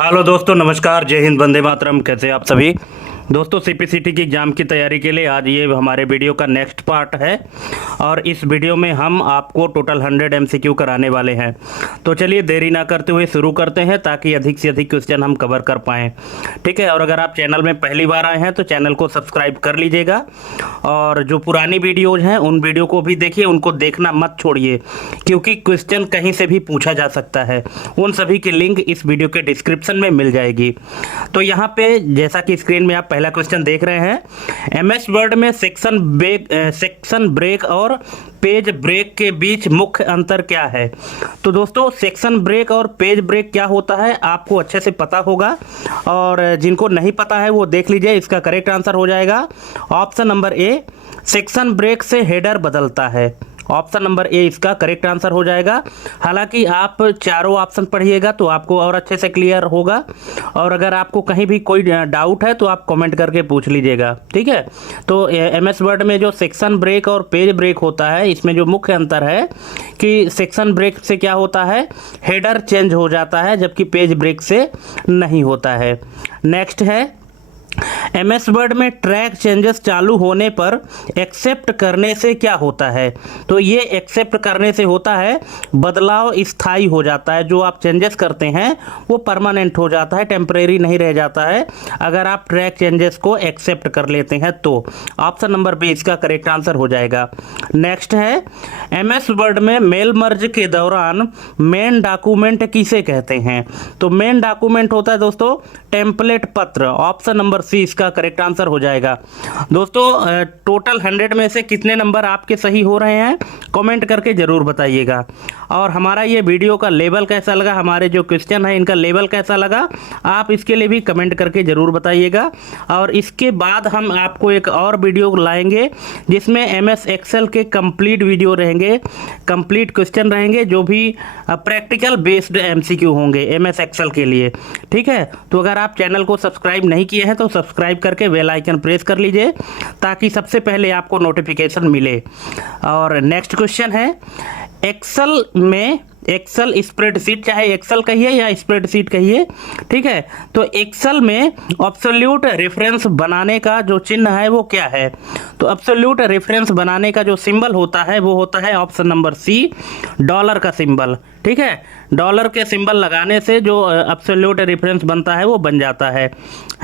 Hello दोस्तों, नमस्कार, जय हिंद, वंदे मातरम। कैसे हैं आप सभी दोस्तों? सीपीसीटी की एग्ज़ाम की तैयारी के लिए आज ये हमारे वीडियो का नेक्स्ट पार्ट है और इस वीडियो में हम आपको टोटल 100 एमसीक्यू कराने वाले हैं। तो चलिए देरी ना करते हुए शुरू करते हैं ताकि अधिक से अधिक क्वेश्चन हम कवर कर पाएँ। ठीक है, और अगर आप चैनल में पहली बार आए हैं तो चैनल को सब्सक्राइब कर लीजिएगा और जो पुरानी वीडियोज़ हैं उन वीडियो को भी देखिए, उनको देखना मत छोड़िए क्योंकि क्वेश्चन कहीं से भी पूछा जा सकता है। उन सभी की लिंक इस वीडियो के डिस्क्रिप्शन में मिल जाएगी। तो यहाँ पे जैसा कि स्क्रीन में आप पहला क्वेश्चन देख रहे हैं, एमएस वर्ड में सेक्शन ब्रेक और पेज ब्रेक के बीच मुख्य अंतर क्या है? तो दोस्तों, सेक्शन ब्रेक और पेज ब्रेक क्या होता है आपको अच्छे से पता होगा और जिनको नहीं पता है वो देख लीजिए। इसका करेक्ट आंसर हो जाएगा option number A, section break से हेडर बदलता है। ऑप्शन नंबर ए इसका करेक्ट आंसर हो जाएगा। हालांकि आप चारों ऑप्शन पढ़िएगा तो आपको और अच्छे से क्लियर होगा और अगर आपको कहीं भी कोई डाउट है तो आप कमेंट करके पूछ लीजिएगा। ठीक है, तो एमएस वर्ड में जो सेक्शन ब्रेक और पेज ब्रेक होता है, इसमें जो मुख्य अंतर है कि सेक्शन ब्रेक से क्या होता है, हेडर चेंज हो जाता है, जबकि पेज ब्रेक से नहीं होता है। नेक्स्ट है, एमएस वर्ड में ट्रैक चेंजेस चालू होने पर एक्सेप्ट करने से क्या होता है? तो ये एक्सेप्ट करने से होता है बदलाव स्थायी हो जाता है। जो आप चेंजेस करते हैं वो परमानेंट हो जाता है, टेम्परेरी नहीं रह जाता है अगर आप ट्रैक चेंजेस को एक्सेप्ट कर लेते हैं तो। ऑप्शन नंबर बी इसका करेक्ट आंसर हो जाएगा। नेक्स्ट है, एमएस वर्ड में मेल मर्ज के दौरान मेन डॉक्यूमेंट किसे कहते हैं? तो मेन डॉक्यूमेंट होता है दोस्तों टेम्पलेट पत्र। ऑप्शन नंबर सी इसका करेक्ट आंसर हो जाएगा। दोस्तों, टोटल 100 में से कितने नंबर आपके सही हो रहे हैं कमेंट करके जरूर बताइएगा। और हमारा ये वीडियो का लेवल कैसा लगा, हमारे जो क्वेश्चन है इनका लेवल कैसा लगा, आप इसके लिए भी कमेंट करके जरूर बताइएगा। और इसके बाद हम आपको एक और वीडियो लाएंगे जिसमें एमएस एक्सेल के कंप्लीट वीडियो रहेंगे, कंप्लीट क्वेश्चन रहेंगे जो भी प्रैक्टिकल बेस्ड एमसीक्यू होंगे एमएस एक्सेल के लिए। ठीक है, तो अगर आप चैनल को सब्सक्राइब नहीं किए हैं तो सब्सक्राइब करके बेल आइकन प्रेस कर लीजिए ताकि सबसे पहले आपको नोटिफिकेशन मिले। और नेक्स्ट क्वेश्चन है, एक्सेल में एक्सेल स्प्रेडशीट, चाहे एक्सेल कहिए या स्प्रेडशीट कहिए, ठीक है, तो एक्सेल में एब्सोल्यूट रेफरेंस बनाने का जो चिन्ह है वो क्या है? तो एब्सोल्यूट रेफरेंस बनाने का जो सिंबल होता है वो होता है ऑप्शन नंबर सी, डॉलर का सिंबल। ठीक है, डॉलर के सिंबल लगाने से जो एब्सोल्यूट रेफरेंस बनता है वो बन जाता है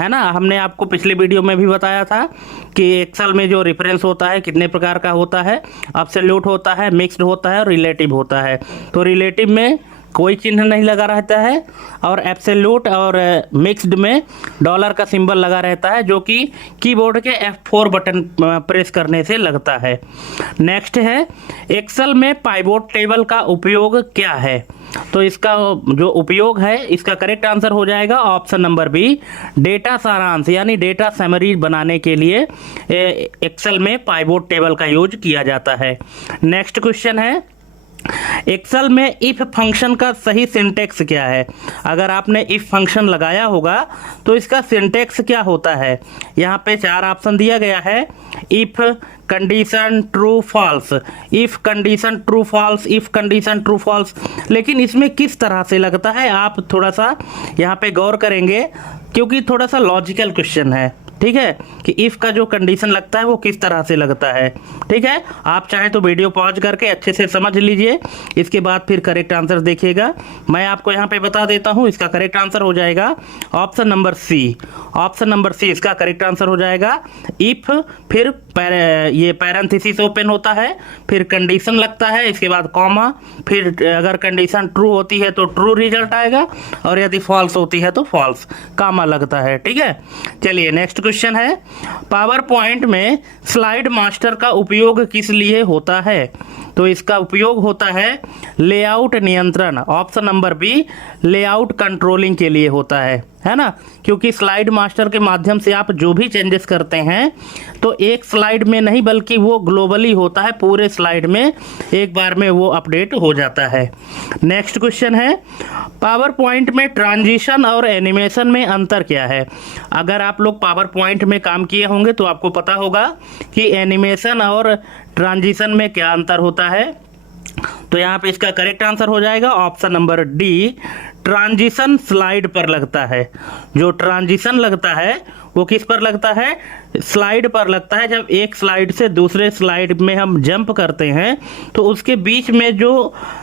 ना। हमने आपको पिछले वीडियो में भी बताया था कि एक्सेल में जो रेफरेंस होता है कितने प्रकार का होता है, एब्सोल्यूट होता है, मिक्स्ड होता है और रिलेटिव होता है। तो रिलेटिव में कोई चिन्ह नहीं लगा रहता है और एब्सोल्यूट और मिक्स्ड में डॉलर का सिंबल लगा रहता है जो कि कीबोर्ड के F4 बटन प्रेस करने से लगता है। नेक्स्ट है, एक्सेल में पाइवोट टेबल का उपयोग क्या है? तो इसका जो उपयोग है इसका करेक्ट आंसर हो जाएगा ऑप्शन नंबर बी, डेटा सारांश यानी डेटा समरी बनाने के लिए एक्सेल में पाइवोट टेबल का यूज किया जाता है। नेक्स्ट क्वेश्चन है, एक्सेल में इफ फंक्शन का सही सिंटेक्स क्या है? अगर आपने इफ फंक्शन लगाया होगा तो इसका सिंटेक्स क्या होता है? यहाँ पे 4 ऑप्शन दिया गया है, if condition true false, if condition true false, if condition true false. लेकिन इसमें किस तरह से लगता है आप थोड़ा सा यहाँ पे गौर करेंगे क्योंकि थोड़ा सा लॉजिकल क्वेश्चन है। ठीक है, कि इफ़ का जो कंडीशन लगता है वो किस तरह से लगता है। ठीक है, आप चाहें तो वीडियो पॉज करके अच्छे से समझ लीजिए, इसके बाद फिर करेक्ट आंसर देखिएगा। मैं आपको यहाँ पे बता देता हूँ, इसका करेक्ट आंसर हो जाएगा option number C. Option number C इसका करेक्ट आंसर हो जाएगा। इफ़ फिर ये पैरेंथेसिस ओपन होता है, फिर कंडीशन लगता है, इसके बाद कॉमा, फिर अगर कंडीशन ट्रू होती है तो ट्रू रिजल्ट आएगा और यदि फॉल्स होती है तो फॉल्स, कॉमा लगता है। ठीक है, चलिए नेक्स्ट क्वेश्चन है, पावर पॉइंट में स्लाइड मास्टर का उपयोग किस लिए होता है? तो इसका उपयोग होता है लेआउट नियंत्रण। Option number B, layout controlling के लिए होता है ना, क्योंकि स्लाइड मास्टर के माध्यम से आप जो भी चेंजेस करते हैं तो एक स्लाइड में नहीं बल्कि वो ग्लोबली होता है, पूरे स्लाइड में एक बार में वो अपडेट हो जाता है। नेक्स्ट क्वेश्चन है, पावर पॉइंट में ट्रांजिशन और एनिमेशन में अंतर क्या है? अगर आप लोग पावर पॉइंट में काम किए होंगे तो आपको पता होगा कि एनिमेशन और ट्रांजिशन में क्या अंतर होता है। तो यहाँ पे इसका करेक्ट आंसर हो जाएगा option number D, transition slide पर लगता है। जो ट्रांजिशन लगता है वो किस पर लगता है? स्लाइड पर लगता है। जब एक स्लाइड से दूसरे स्लाइड में हम जंप करते हैं तो उसके बीच में जो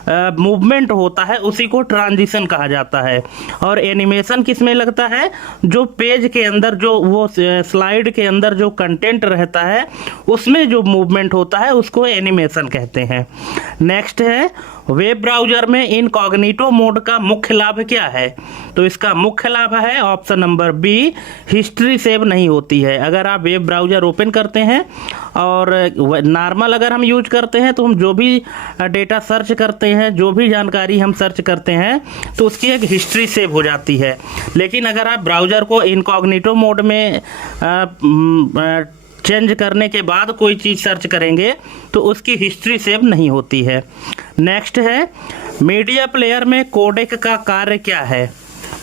मूवमेंट होता है उसी को ट्रांजिशन कहा जाता है। और एनिमेशन किस में लगता है? जो पेज के अंदर जो वो स्लाइड के अंदर जो कंटेंट रहता है उसमें जो मूवमेंट होता है उसको एनिमेशन कहते हैं। नेक्स्ट है, वेब ब्राउज़र में इनकॉग्निटो मोड का मुख्य लाभ क्या है? तो इसका मुख्य लाभ है option number B, history save नहीं होती है। अगर आप वेब ब्राउज़र ओपन करते हैं और नॉर्मल अगर हम यूज करते हैं तो हम जो भी डेटा सर्च करते हैं, जो भी जानकारी हम सर्च करते हैं तो उसकी एक हिस्ट्री सेव हो जाती है। लेकिन अगर आप ब्राउज़र को इनकॉग्निटो मोड में चेंज करने के बाद कोई चीज़ सर्च करेंगे तो उसकी हिस्ट्री सेव नहीं होती है। नेक्स्ट है, मीडिया प्लेयर में कोडेक का कार्य क्या है?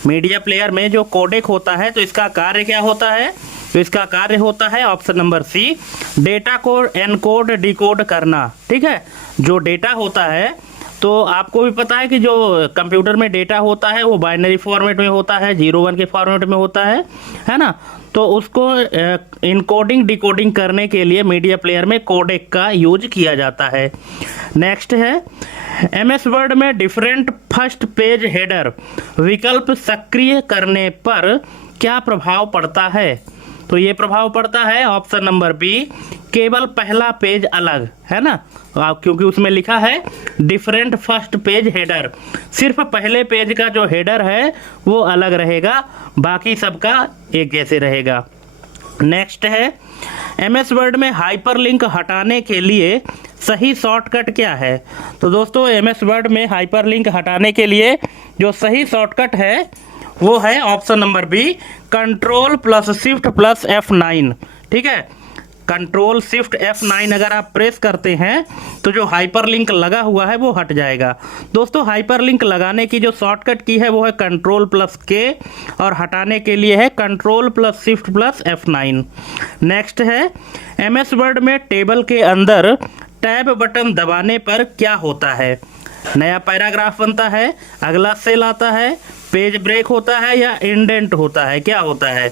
मीडिया प्लेयर में जो कोडेक होता है तो इसका कार्य क्या होता है? तो इसका कार्य होता है ऑप्शन नंबर सी, डेटा को एनकोड डिकोड करना। ठीक है, जो डेटा होता है तो आपको भी पता है कि जो कंप्यूटर में डेटा होता है वो बाइनरी फॉर्मेट में होता है, 0-1 के फॉर्मेट में होता है ना। तो उसको इनकोडिंग डिकोडिंग करने के लिए मीडिया प्लेयर में कोडेक का यूज किया जाता है। नेक्स्ट है, एमएस वर्ड में डिफरेंट फर्स्ट पेज हेडर विकल्प सक्रिय करने पर क्या प्रभाव पड़ता है? तो ये प्रभाव पड़ता है ऑप्शन नंबर बी, केवल पहला पेज अलग, है ना, क्योंकि उसमें लिखा है डिफरेंट फर्स्ट पेज हेडर। सिर्फ पहले पेज का जो हेडर है वो अलग रहेगा, बाकी सबका एक जैसे रहेगा। नेक्स्ट है, एमएस वर्ड में हाइपरलिंक हटाने के लिए सही शॉर्टकट क्या है? तो दोस्तों एमएस वर्ड में हाइपरलिंक हटाने के लिए जो सही शॉर्टकट है वो है option number B, control plus shift plus F9। ठीक है, कंट्रोल शिफ्ट F9 अगर आप प्रेस करते हैं तो जो हाइपरलिंक लगा हुआ है वो हट जाएगा। दोस्तों हाइपरलिंक लगाने की जो शॉर्टकट की है वो है कंट्रोल प्लस K और हटाने के लिए है control plus shift plus F9। Next है, एमएस वर्ड में टेबल के अंदर टैब बटन दबाने पर क्या होता है? नया पैराग्राफ बनता है, अगला सेल आता है, पेज ब्रेक होता है या इंडेंट होता है, क्या होता है?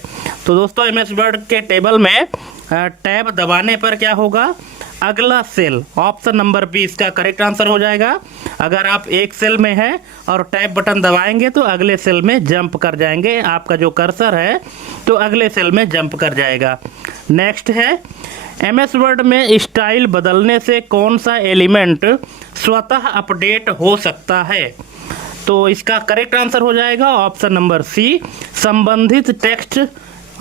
तो दोस्तों एमएस वर्ड के टेबल में टैब दबाने पर क्या होगा? अगला सेल, ऑप्शन नंबर बी इसका करेक्ट आंसर हो जाएगा। अगर आप एक सेल में हैं और टैब बटन दबाएंगे तो अगले सेल में जंप कर जाएंगे, आपका जो कर्सर है तो अगले सेल में जंप कर जाएगा। नेक्स्ट है, एमएस वर्ड में स्टाइल बदलने से कौन सा एलिमेंट स्वतः अपडेट हो सकता है? तो इसका करेक्ट आंसर हो जाएगा ऑप्शन नंबर सी, संबंधित टेक्स्ट।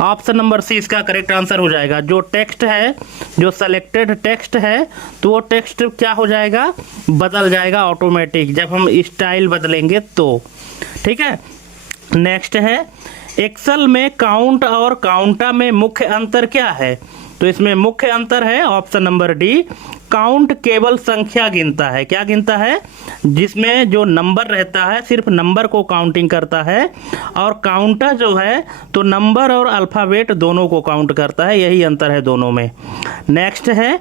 ऑप्शन नंबर सी इसका करेक्ट आंसर हो जाएगा। जो टेक्स्ट है, जो सेलेक्टेड टेक्स्ट है तो वो टेक्स्ट क्या हो जाएगा? बदल जाएगा ऑटोमेटिक जब हम स्टाइल बदलेंगे तो। ठीक है, नेक्स्ट है, एक्सेल में काउंट और काउंटा में मुख्य अंतर क्या है? तो इसमें मुख्य अंतर है ऑप्शन नंबर डी, काउंट केवल संख्या गिनता है। क्या गिनता है? जिसमें जो नंबर रहता है सिर्फ नंबर को काउंटिंग करता है, और काउंटर जो है तो नंबर और अल्फ़ाबेट दोनों को काउंट करता है, यही अंतर है दोनों में। नेक्स्ट है,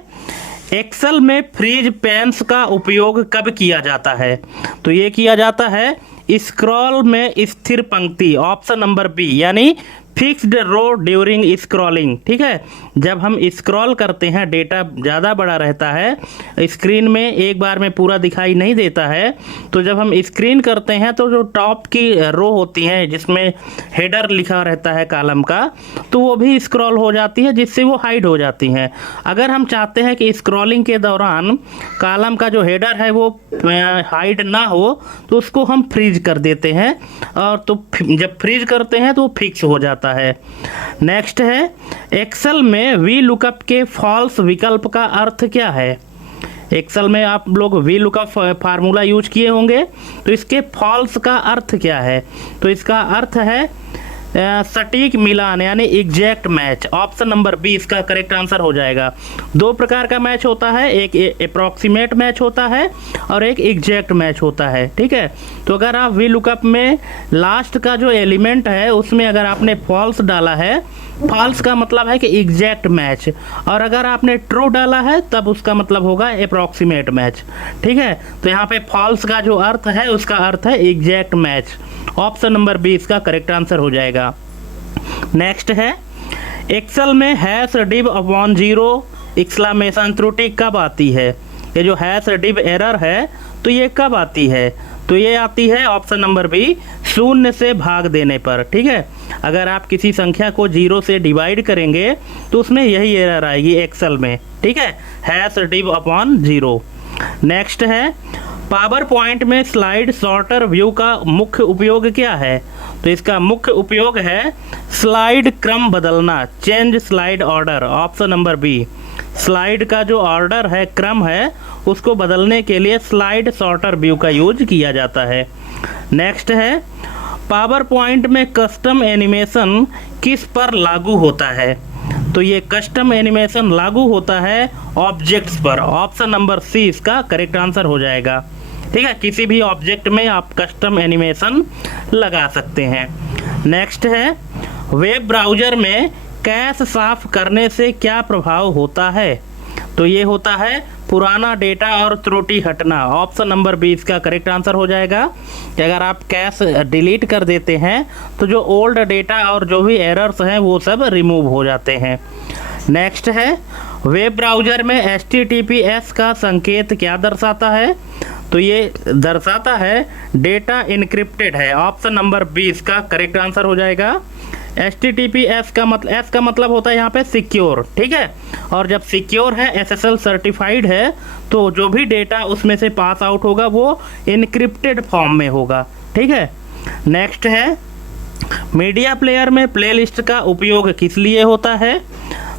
एक्सेल में फ्रीज पेन्स का उपयोग कब किया जाता है? तो ये किया जाता है स्क्रॉल में स्थिर पंक्ति, ऑप्शन नंबर बी, यानी फिक्स्ड रो ड्यूरिंग स्क्रॉलिंग। ठीक है, जब हम स्क्रॉल करते हैं डेटा ज़्यादा बड़ा रहता है, स्क्रीन में एक बार में पूरा दिखाई नहीं देता है, तो जब हम स्क्रीन करते हैं तो जो टॉप की रो होती है जिसमें हेडर लिखा रहता है कॉलम का, तो वो भी स्क्रॉल हो जाती है जिससे वो हाइड हो जाती हैं। अगर हम चाहते हैं कि स्क्रॉलिंग के दौरान कॉलम का जो हेडर है वो हाइड ना हो तो उसको हम फ्रीज कर देते हैं, और तो जब फ्रीज करते हैं तो फिक्स हो जाता है। नेक्स्ट है, एक्सेल में वी लुकअप के फॉल्स विकल्प का अर्थ क्या है? एक्सेल में आप लोग वी लुकअप फार्मूला यूज किए होंगे, तो इसके फॉल्स का अर्थ क्या है? तो इसका अर्थ है सटीक मिलान, यानी exact match. Option number B इसका करेक्ट आंसर हो जाएगा। दो प्रकार का मैच होता है, एक अप्रॉक्सीमेट मैच होता है और एक एग्जैक्ट मैच होता है। ठीक है, तो अगर आप वी लुकअप में लास्ट का जो एलिमेंट है उसमें अगर आपने फॉल्स डाला है फॉल्स का मतलब है कि एग्जैक्ट मैच, और अगर आपने ट्रू डाला है तब उसका मतलब होगा अप्रॉक्सीमेट मैच। ठीक है, तो यहाँ पे फॉल्स का जो अर्थ है उसका अर्थ है exact match. Option number B इसका करेक्ट आंसर हो जाएगा। नेक्स्ट है, एक्सेल में hash div upon zero exclamation त्रुटि कब आती है? ये जो हैश डिव एरर है तो ये कब आती है? तो ये आती है ऑप्शन नंबर बी, शून्य से भाग देने पर। ठीक है, अगर आप किसी संख्या को जीरो से डिवाइड करेंगे तो उसमें यही एरर आएगी एक्सेल में। ठीक है, hash div upon zero. Next है, पावर पॉइंट में स्लाइड सॉर्टर व्यू का मुख्य उपयोग क्या है? तो इसका मुख्य उपयोग है स्लाइड क्रम बदलना, change slide order. Option number B, slide का जो ऑर्डर है, क्रम है, उसको बदलने के लिए स्लाइड सॉर्टर व्यू का यूज किया जाता है। नेक्स्ट है, पावर पॉइंट में कस्टम एनिमेशन किस पर लागू होता है? तो ये कस्टम एनिमेशन लागू होता है ऑब्जेक्ट्स पर। ऑप्शन नंबर सी इसका करेक्ट आंसर हो जाएगा। ठीक है, किसी भी ऑब्जेक्ट में आप कस्टम एनिमेशन लगा सकते हैं। नेक्स्ट है, वेब ब्राउज़र में कैश साफ करने से क्या प्रभाव होता है? तो ये होता है पुराना डेटा और त्रुटि हटना। ऑप्शन नंबर बी इसका करेक्ट आंसर हो जाएगा कि अगर आप कैश डिलीट कर देते हैं तो जो ओल्ड डेटा और जो भी एरर्स हैं वो सब रिमूव हो जाते हैं। नेक्स्ट है, वेब ब्राउज़र में HTTPS का संकेत क्या दर्शाता है? तो ये दर्शाता है डेटा इनक्रिप्टेड है। ऑप्शन नंबर बी इसका करेक्ट आंसर हो जाएगा। HTTPS का मतलब, एस का मतलब होता है यहाँ पे सिक्योर। ठीक है, और जब सिक्योर है, SSL सर्टिफाइड है, तो जो भी डेटा उसमें से पास आउट होगा वो इनक्रिप्टेड फॉर्म में होगा। ठीक है, नेक्स्ट है, मीडिया प्लेयर में प्लेलिस्ट का उपयोग किस लिए होता है?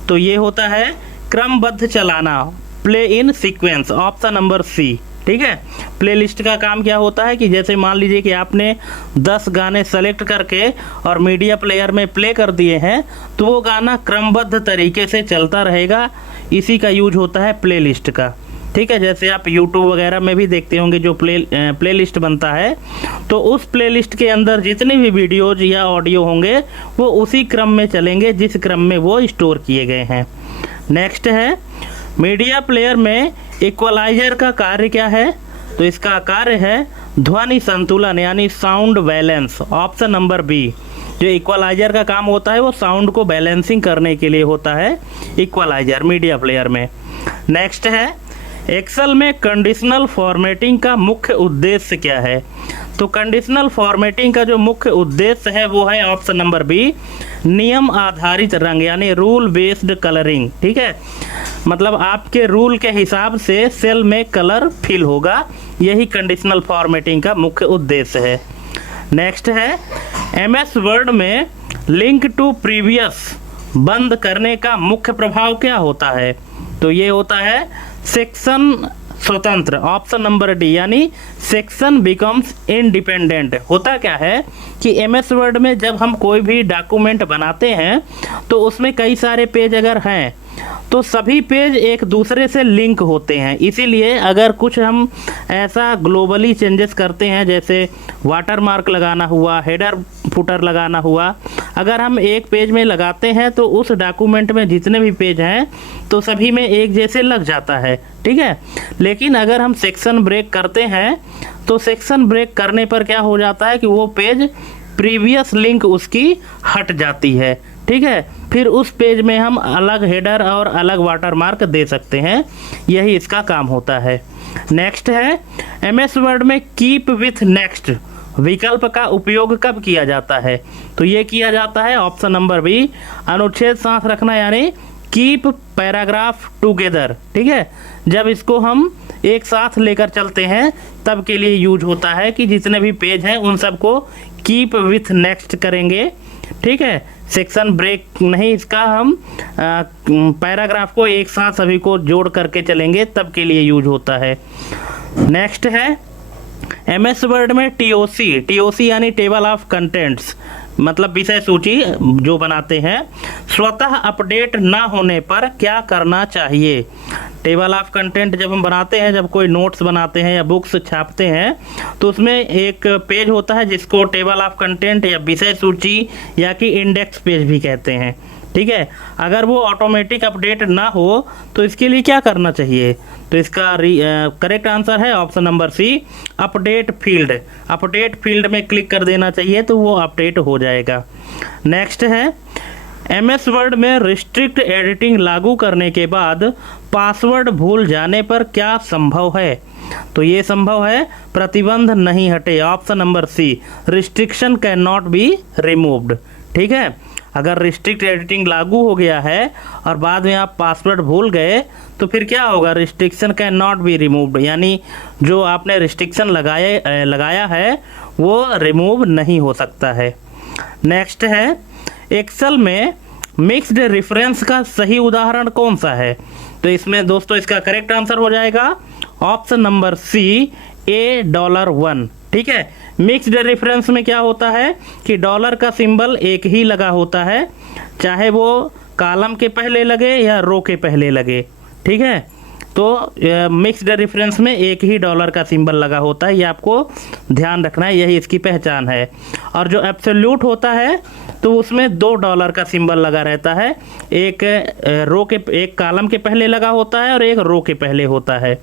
तो ये होता है क्रमबद्ध चलाना, play in sequence. Option number C. ठीक है, प्लेलिस्ट का काम क्या होता है कि जैसे मान लीजिए कि आपने 10 गाने सेलेक्ट करके और मीडिया प्लेयर में प्ले कर दिए हैं, तो वो गाना क्रमबद्ध तरीके से चलता रहेगा। इसी का यूज होता है प्लेलिस्ट का। ठीक है, जैसे आप यूट्यूब वगैरह में भी देखते होंगे जो प्लेलिस्ट बनता है, तो उस प्लेलिस्ट के अंदर जितने भी वीडियोज या ऑडियो होंगे वो उसी क्रम में चलेंगे जिस क्रम में वो स्टोर किए गए हैं। नेक्स्ट है, मीडिया प्लेयर में इक्वलाइजर का कार्य क्या है? तो इसका कार्य है ध्वनि संतुलन यानी sound balance. Option number B, जो इक्वलाइजर का काम होता है वो साउंड को बैलेंसिंग करने के लिए होता है इक्वलाइजर मीडिया प्लेयर में। नेक्स्ट है, एक्सेल में कंडीशनल फॉर्मेटिंग का मुख्य उद्देश्य क्या है? तो कंडीशनल फॉर्मेटिंग का जो मुख्य उद्देश्य है वो है ऑप्शन नंबर बी, नियम आधारित रंग यानी रूल बेस्ड कलरिंग। ठीक है, मतलब आपके रूल के हिसाब से सेल में कलर फिल होगा, यही कंडीशनल फॉर्मेटिंग का मुख्य उद्देश्य है। नेक्स्ट है, MS वर्ड में लिंक टू प्रीवियस बंद करने का मुख्य प्रभाव क्या होता है? तो ये होता है सेक्शन स्वतंत्र। ऑप्शन नंबर डी, यानी सेक्शन बिकम्स इंडिपेंडेंट। होता क्या है कि MS वर्ड में जब हम कोई भी डॉक्यूमेंट बनाते हैं तो उसमें कई सारे पेज अगर हैं तो सभी पेज एक दूसरे से लिंक होते हैं। इसीलिए अगर कुछ हम ऐसा ग्लोबली चेंजेस करते हैं, जैसे वाटर मार्क लगाना हुआ, हेडर फुटर लगाना हुआ, अगर हम एक पेज में लगाते हैं तो उस डॉक्यूमेंट में जितने भी पेज हैं तो सभी में एक जैसे लग जाता है। ठीक है, लेकिन अगर हम सेक्शन ब्रेक करते हैं तो सेक्शन ब्रेक करने पर क्या हो जाता है कि वो पेज प्रीवियस लिंक उसकी हट जाती है। ठीक है, फिर उस पेज में हम अलग हेडर और अलग वाटर मार्क दे सकते हैं, यही इसका काम होता है। नेक्स्ट है, MS वर्ड में कीप विथ नेक्स्ट विकल्प का उपयोग कब किया जाता है? तो ये किया जाता है ऑप्शन नंबर बी, अनुच्छेद साथ रखना यानी कीप पैराग्राफ टुगेदर। ठीक है, जब इसको हम एक साथ लेकर चलते हैं तब के लिए यूज होता है कि जितने भी पेज हैं उन सबको कीप विथ नेक्स्ट करेंगे। ठीक है, सेक्शन ब्रेक नहीं, इसका हम पैराग्राफ को एक साथ सभी को जोड़ करके चलेंगे तब के लिए यूज होता है। नेक्स्ट है, MS वर्ड में TOC यानी टेबल ऑफ कंटेंट्स मतलब विषय सूची जो बनाते हैं, स्वतः अपडेट ना होने पर क्या करना चाहिए? टेबल ऑफ कंटेंट जब हम बनाते हैं, जब कोई नोट्स बनाते हैं या बुक्स छापते हैं, तो उसमें एक पेज होता है जिसको टेबल ऑफ कंटेंट या विषय सूची या कि इंडेक्स पेज भी कहते हैं। ठीक है। अगर वो ऑटोमेटिक अपडेट ना हो तो इसके लिए क्या करना चाहिए, तो इसका करेक्ट आंसर है option number C, update field. Update field में क्लिक कर देना चाहिए तो वो अपडेट हो जाएगा। नेक्स्ट है, MS वर्ड में रिस्ट्रिक्ट एडिटिंग लागू करने के बाद पासवर्ड भूल जाने पर क्या संभव है, तो ये संभव है प्रतिबंध नहीं हटे, option number C, restriction can not be removed. ठीक है, अगर रिस्ट्रिक्ट एडिटिंग लागू हो गया है और बाद में आप पासवर्ड भूल गए तो फिर क्या होगा, restriction can not be removed, यानी जो आपने रिस्ट्रिक्शन लगाया है वो रिमूव नहीं हो सकता है। नेक्स्ट है, एक्सेल में मिक्स्ड रेफरेंस का सही उदाहरण कौन सा है, तो इसमें दोस्तों इसका करेक्ट आंसर हो जाएगा ऑप्शन नंबर सी, $1। ठीक है, मिक्स्ड रेफरेंस में क्या होता है कि डॉलर का सिंबल एक ही लगा होता है, चाहे वो कॉलम के पहले लगे या रो के पहले लगे। ठीक है, तो मिक्स्ड रेफरेंस में एक ही डॉलर का सिंबल लगा होता है, ये आपको ध्यान रखना है, यही इसकी पहचान है। और जो एब्सोल्यूट होता है तो उसमें $2 का सिंबल लगा रहता है, एक कॉलम के पहले लगा होता है और एक रो के पहले होता है।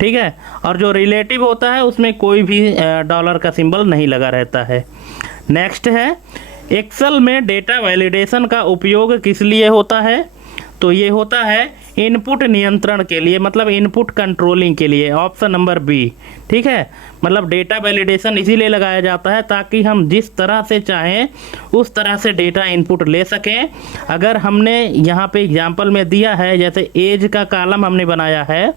ठीक है, और जो रिलेटिव होता है उसमें कोई भी डॉलर का सिंबल नहीं लगा रहता है। नेक्स्ट है, एक्सेल में डेटा वैलिडेशन का उपयोग किस लिए होता है, तो ये होता है इनपुट नियंत्रण के लिए, मतलब इनपुट कंट्रोलिंग के लिए, ऑप्शन नंबर बी। ठीक है, मतलब डेटा वैलिडेशन इसीलिए लगाया जाता है ताकि हम जिस तरह से चाहें उस तरह से डेटा इनपुट ले सकें। अगर हमने यहाँ पे एग्जांपल में दिया है, जैसे एज का कॉलम हमने बनाया है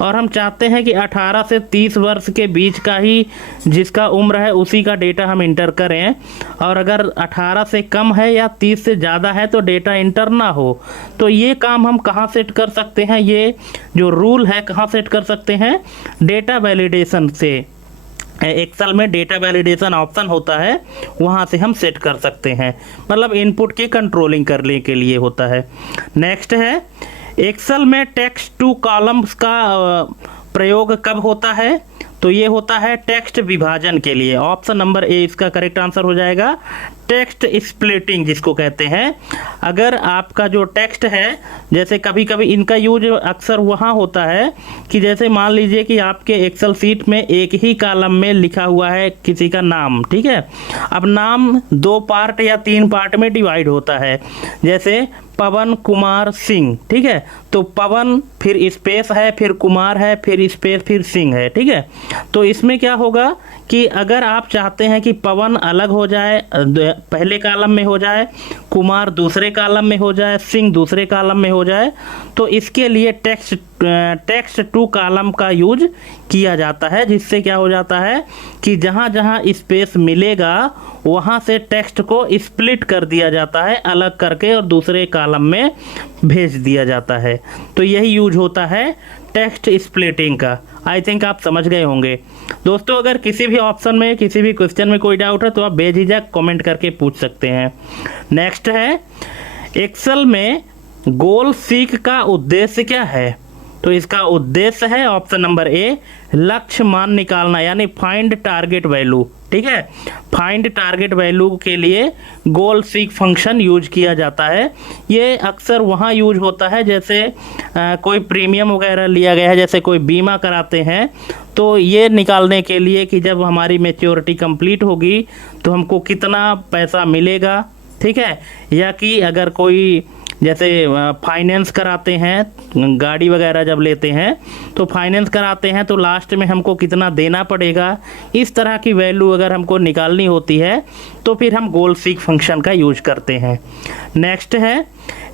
और हम चाहते हैं कि 18 से 30 वर्ष के बीच का ही जिसका उम्र है उसी का डेटा हम इंटर करें, और अगर 18 से कम है या 30 से ज़्यादा है तो डेटा इंटर ना हो, तो ये काम हम कहाँ सेट कर सकते हैं, ये जो रूल है कहाँ सेट कर सकते हैं, डेटा वैलिडेशन से। एक्सेल में डेटा वैलिडेशन ऑप्शन होता है, वहाँ से हम सेट कर सकते हैं, मतलब इनपुट की कंट्रोलिंग करने के लिए होता है। नेक्स्ट है, एक्सेल में टेक्स्ट टू कॉलम्स का प्रयोग कब होता है, तो ये होता है टेक्स्ट विभाजन के लिए, ऑप्शन नंबर ए इसका करेक्ट आंसर हो जाएगा, टेक्स्ट स्प्लिटिंग जिसको कहते हैं। अगर आपका जो टेक्स्ट है, जैसे कभी कभी इनका यूज अक्सर वहाँ होता है कि जैसे मान लीजिए कि आपके एक्सेल सीट में एक ही कॉलम में लिखा हुआ है किसी का नाम। ठीक है, अब नाम 2 पार्ट या 3 पार्ट में डिवाइड होता है, जैसे पवन कुमार सिंह। ठीक है, तो पवन फिर स्पेस है, फिर कुमार है, फिर स्पेस, फिर सिंह है। ठीक है, तो इसमें क्या होगा कि अगर आप चाहते हैं कि पवन अलग हो जाए, पहले कॉलम में हो जाए, कुमार दूसरे कॉलम में हो जाए, सिंह दूसरे कॉलम में हो जाए, तो इसके लिए टेक्स्ट टू कॉलम का यूज किया जाता है, जिससे क्या हो जाता है कि जहाँ जहाँ स्पेस मिलेगा वहाँ से टेक्स्ट को स्प्लिट कर दिया जाता है, अलग करके, और दूसरे कॉलम में भेज दिया जाता है। तो यही यूज होता है टेक्स्ट स्प्लिटिंग का। आई थिंक आप समझ गए होंगे। दोस्तों, अगर किसी भी ऑप्शन में, किसी भी क्वेश्चन में कोई डाउट है तो आप बेझिझक कमेंट करके पूछ सकते हैं। नेक्स्ट है, एक्सेल में गोल सीक का उद्देश्य क्या है, तो इसका उद्देश्य है ऑप्शन नंबर ए, लक्ष्य मान निकालना, यानी फाइंड टारगेट वैल्यू। ठीक है, फाइंड टारगेट वैल्यू के लिए गोल सीक फंक्शन यूज किया जाता है। ये अक्सर वहाँ यूज होता है जैसे कोई प्रीमियम वगैरह लिया गया है, जैसे कोई बीमा कराते हैं, तो ये निकालने के लिए कि जब हमारी मैच्योरिटी कंप्लीट होगी तो हमको कितना पैसा मिलेगा। ठीक है, या कि अगर कोई जैसे फाइनेंस कराते हैं, गाड़ी वगैरह जब लेते हैं तो फाइनेंस कराते हैं तो लास्ट में हमको कितना देना पड़ेगा, इस तरह की वैल्यू अगर हमको निकालनी होती है तो फिर हम गोल सीक फंक्शन का यूज करते हैं। नेक्स्ट है,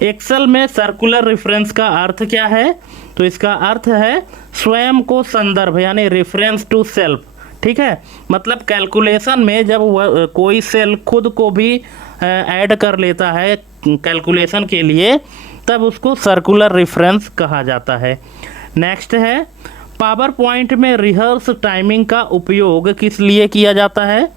एक्सेल में सर्कुलर रेफरेंस का अर्थ क्या है, तो इसका अर्थ है स्वयं को संदर्भ, यानी रेफरेंस टू सेल्फ। ठीक है, मतलब कैलकुलेशन में जब कोई सेल खुद को भी ऐड कर लेता है कैलकुलेशन के लिए, तब उसको सर्कुलर रेफरेंस कहा जाता है। नेक्स्ट है, पावर पॉइंट में रिहर्स टाइमिंग का उपयोग किस लिए किया जाता है,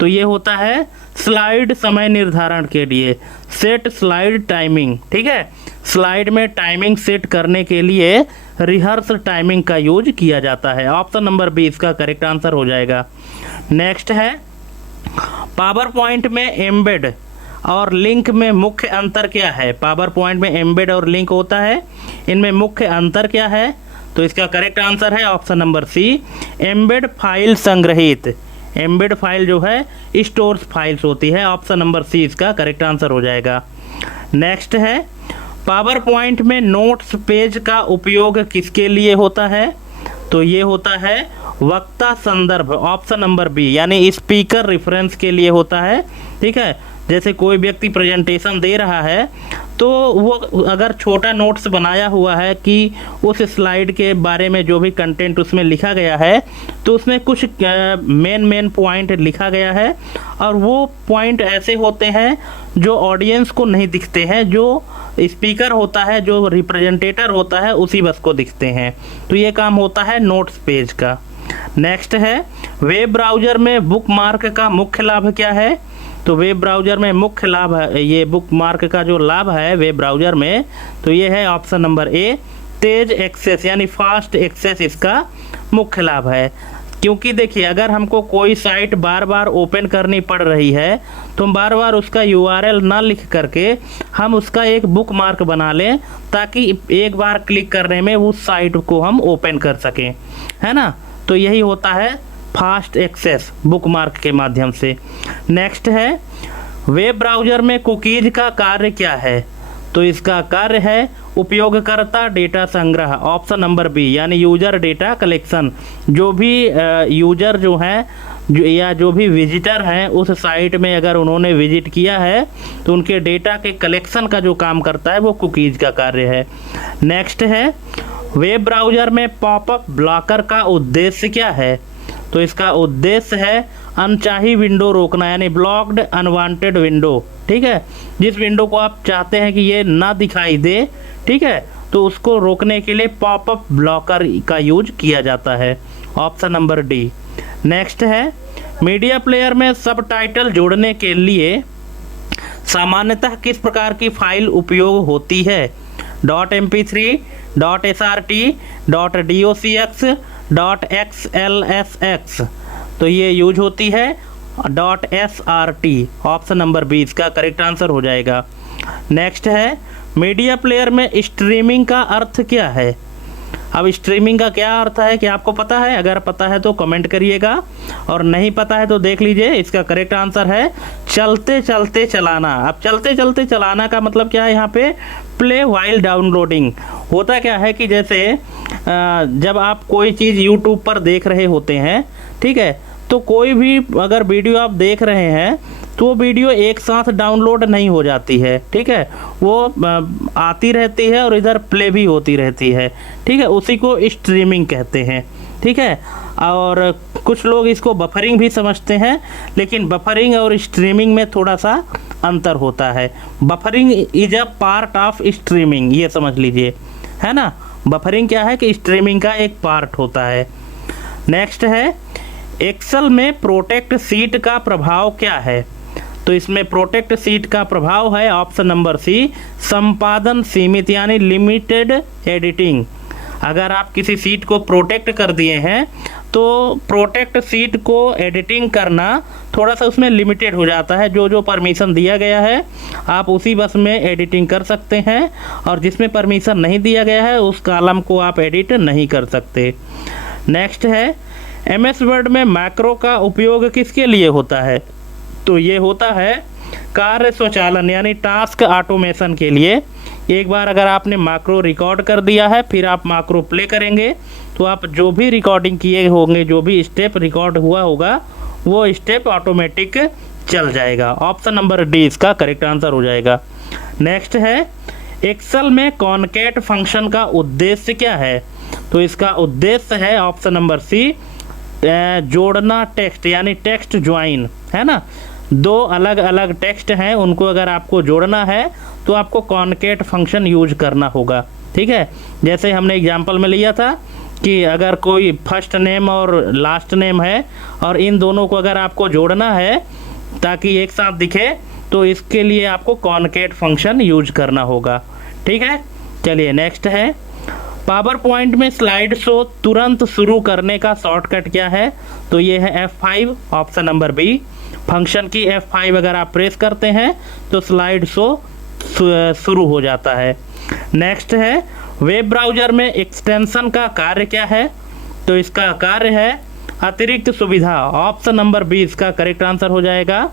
तो ये होता है स्लाइड समय निर्धारण के लिए, सेट स्लाइड टाइमिंग। ठीक है, स्लाइड में टाइमिंग सेट करने के लिए रिहर्स टाइमिंग का यूज किया जाता है। ऑप्शन नंबर बी इसका करेक्ट आंसर हो जाएगा। नेक्स्ट है, पावर पॉइंट में एम्बेड और लिंक में मुख्य अंतर क्या है? पावर पॉइंट में एम्बेड और लिंक होता है, इनमें मुख्य अंतर क्या है? तो इसका करेक्ट आंसर है option number C, embed file संग्रहित। एम्बेड फाइल जो है स्टोर्स फाइल्स होती है, ऑप्शन नंबर सी इसका करेक्ट आंसर हो जाएगा। नेक्स्ट है, पावर पॉइंट में नोट्स पेज का उपयोग किसके लिए होता है? तो ये होता है वक्ता संदर्भ, ऑप्शन नंबर बी, यानी स्पीकर रेफरेंस के लिए होता है। ठीक है, जैसे कोई व्यक्ति प्रेजेंटेशन दे रहा है तो वो अगर छोटा नोट्स बनाया हुआ है कि उस स्लाइड के बारे में जो भी कंटेंट उसमें लिखा गया है, तो उसमें कुछ मेन पॉइंट लिखा गया है और वो पॉइंट ऐसे होते हैं जो ऑडियंस को नहीं दिखते हैं, जो स्पीकर होता है, जो रिप्रेजेंटेटर होता है, उसी बस को दिखते हैं। तो ये काम होता है नोट्स पेज का। नेक्स्ट है, वेब ब्राउज़र में बुकमार्क का मुख्य लाभ क्या है? तो वेब ब्राउज़र में मुख्य लाभ है, ये बुकमार्क का जो लाभ है वेब ब्राउज़र में, तो ये है ऑप्शन नंबर ए, तेज एक्सेस यानी फास्ट एक्सेस इसका मुख्य लाभ है। क्योंकि देखिए, अगर हमको कोई साइट बार बार ओपन करनी पड़ रही है तो हम बार बार उसका URL ना लिख करके हम उसका एक बुकमार्क बना लें, ताकि एक बार क्लिक करने में उस साइट को हम ओपन कर सकें, है ना। तो यही होता है फास्ट एक्सेस बुकमार्क के माध्यम से। नेक्स्ट है, वेब ब्राउज़र में कुकीज़ का कार्य क्या है? तो इसका कार्य है उपयोगकर्ता डेटा संग्रह, ऑप्शन नंबर बी, यानी यूजर डेटा कलेक्शन। जो भी यूजर जो हैं या जो भी विजिटर हैं उस साइट में अगर उन्होंने विजिट किया है तो उनके डेटा के कलेक्शन का जो काम करता है वो कुकीज़ का कार्य है। नेक्स्ट है, वेब ब्राउज़र में पॉपअप ब्लॉकर का उद्देश्य क्या है? तो इसका उद्देश्य है अनचाही विंडो रोकना, यानी ब्लॉक्ड अनवांटेड विंडो। ठीक है, जिस विंडो को आप चाहते हैं कि ये ना दिखाई दे, ठीक है, तो उसको रोकने के लिए पॉपअप ब्लॉकर का यूज किया जाता है, ऑप्शन नंबर डी। नेक्स्ट है, मीडिया प्लेयर में सबटाइटल जोड़ने के लिए सामान्यतः किस प्रकार की फाइल उपयोग होती है? .mp3, .srt, .docx, .xlsx। तो ये यूज होती है .srt, ऑप्शन नंबर बी इसका करेक्ट आंसर हो जाएगा। नेक्स्ट है, मीडिया प्लेयर में स्ट्रीमिंग का अर्थ क्या है? अब स्ट्रीमिंग का क्या अर्थ है, क्या आपको पता है? अगर पता है तो कमेंट करिएगा, और नहीं पता है तो देख लीजिए। इसका करेक्ट आंसर है चलते चलते चलाना। अब चलते चलते चलाना का मतलब क्या है? यहाँ पे प्ले वाइल डाउनलोडिंग। होता क्या है कि जैसे जब आप कोई चीज़ यूट्यूब पर देख रहे होते हैं, ठीक है, तो कोई भी अगर वीडियो आप देख रहे हैं तो वो वीडियो एक साथ डाउनलोड नहीं हो जाती है, ठीक है, वो आती रहती है और इधर प्ले भी होती रहती है, ठीक है, उसी को स्ट्रीमिंग कहते हैं, ठीक है। और कुछ लोग इसको बफरिंग भी समझते हैं, लेकिन बफरिंग और स्ट्रीमिंग में थोड़ा सा अंतर होता है। Buffering is a part of streaming, ये समझ लीजिए, है ना। बफरिंग क्या है कि स्ट्रीमिंग का एक पार्ट होता है। नेक्स्ट है, एक्सेल में प्रोटेक्ट सीट का प्रभाव क्या है? तो इसमें प्रोटेक्ट सीट का प्रभाव है ऑप्शन नंबर सी, संपादन सीमित यानी लिमिटेड एडिटिंग। अगर आप किसी सीट को प्रोटेक्ट कर दिए हैं तो प्रोटेक्ट सीट को एडिटिंग करना थोड़ा सा उसमें लिमिटेड हो जाता है। जो जो परमिशन दिया गया है आप उसी बस में एडिटिंग कर सकते हैं, और जिसमें परमिशन नहीं दिया गया है उस कॉलम को आप एडिट नहीं कर सकते। नेक्स्ट है, MS वर्ड में मैक्रो का उपयोग किसके लिए होता है? तो ये होता है कार्य स्वचालन यानी टास्क ऑटोमेशन के लिए। एक बार अगर आपने मैक्रो रिकॉर्ड कर दिया है, फिर आप मैक्रो प्ले करेंगे तो आप जो भी रिकॉर्डिंग किए होंगे, जो भी स्टेप रिकॉर्ड हुआ होगा, वो स्टेप ऑटोमेटिक चल जाएगा। ऑप्शन नंबर डी इसका करेक्ट आंसर हो जाएगा। नेक्स्ट है, एक्सेल में कॉनकैट फंक्शन का उद्देश्य क्या है? तो इसका उद्देश्य है ऑप्शन नंबर सी, जोड़ना टेक्स्ट यानी टेक्स्ट ज्वाइन, है ना। दो अलग अलग टेक्स्ट हैं, उनको अगर आपको जोड़ना है तो आपको कॉनकैट फंक्शन यूज करना होगा, ठीक है। जैसे हमने एग्जांपल में लिया था कि अगर कोई फर्स्ट नेम और लास्ट नेम है और इन दोनों को अगर आपको जोड़ना है ताकि एक साथ दिखे, तो इसके लिए आपको कॉनकैट फंक्शन यूज करना होगा, ठीक है। चलिए नेक्स्ट है, पावर पॉइंट में स्लाइड शो तुरंत शुरू करने का शॉर्टकट क्या है? तो ये है F5, option number B. Function की F5 अगर आप प्रेस करते हैं तो स्लाइड शो शुरू हो जाता है। नेक्स्ट है वेब ब्राउज़र में एक्सटेंशन का कार्य क्या है, तो इसका कार्य है अतिरिक्त सुविधा। ऑप्शन नंबर 20 का करेक्ट आंसर हो जाएगा।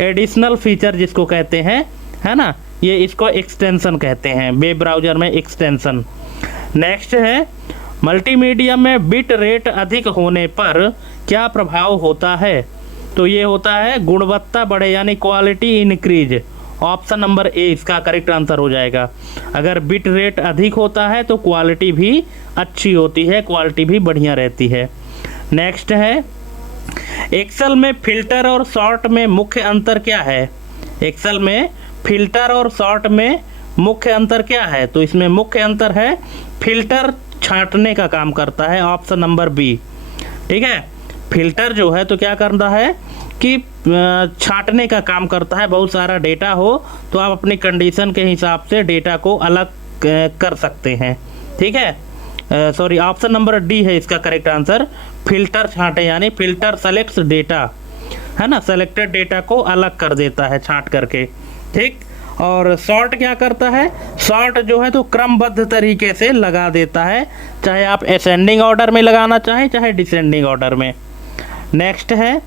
एडिशनल फीचर जिसको कहते हैं, है ना, ये इसको एक्सटेंशन कहते हैं, वेब ब्राउज़र में एक्सटेंशन। नेक्स्ट है मल्टीमीडिया में बिट रेट अधिक होने पर क्या प्रभाव होता है, तो ये होता है गुणवत्ता बढ़े यानी क्वालिटी इंक्रीज। ऑप्शन नंबर ए इसका करेक्ट आंसर हो जाएगा। अगर बिट रेट अधिक होता है तो क्वालिटी भी अच्छी होती है, क्वालिटी भी बढ़िया रहती है। नेक्स्ट है एक्सेल में फिल्टर और सॉर्ट में मुख्य अंतर क्या है। एक्सेल में फिल्टर और सॉर्ट में मुख्य अंतर क्या है, तो इसमें मुख्य अंतर है फिल्टर छांटने का काम करता है। ऑप्शन नंबर बी, ठीक है। फिल्टर जो है तो क्या करता है कि छांटने का काम करता है। बहुत सारा डेटा हो तो आप अपनी कंडीशन के हिसाब से डेटा को अलग कर सकते हैं, ठीक है। सॉरी, ऑप्शन नंबर डी है इसका करेक्ट आंसर। फिल्टर छांटे यानी फिल्टर सेलेक्ट्स डेटा, है ना, सेलेक्टेड डेटा को अलग कर देता है छांट करके, ठीक। और सॉर्ट क्या करता है, सॉर्ट जो है तो क्रमबद्ध तरीके से लगा देता है, चाहे आप असेंडिंग ऑर्डर में लगाना चाहें चाहे डिसेंडिंग ऑर्डर में। नेक्स्ट है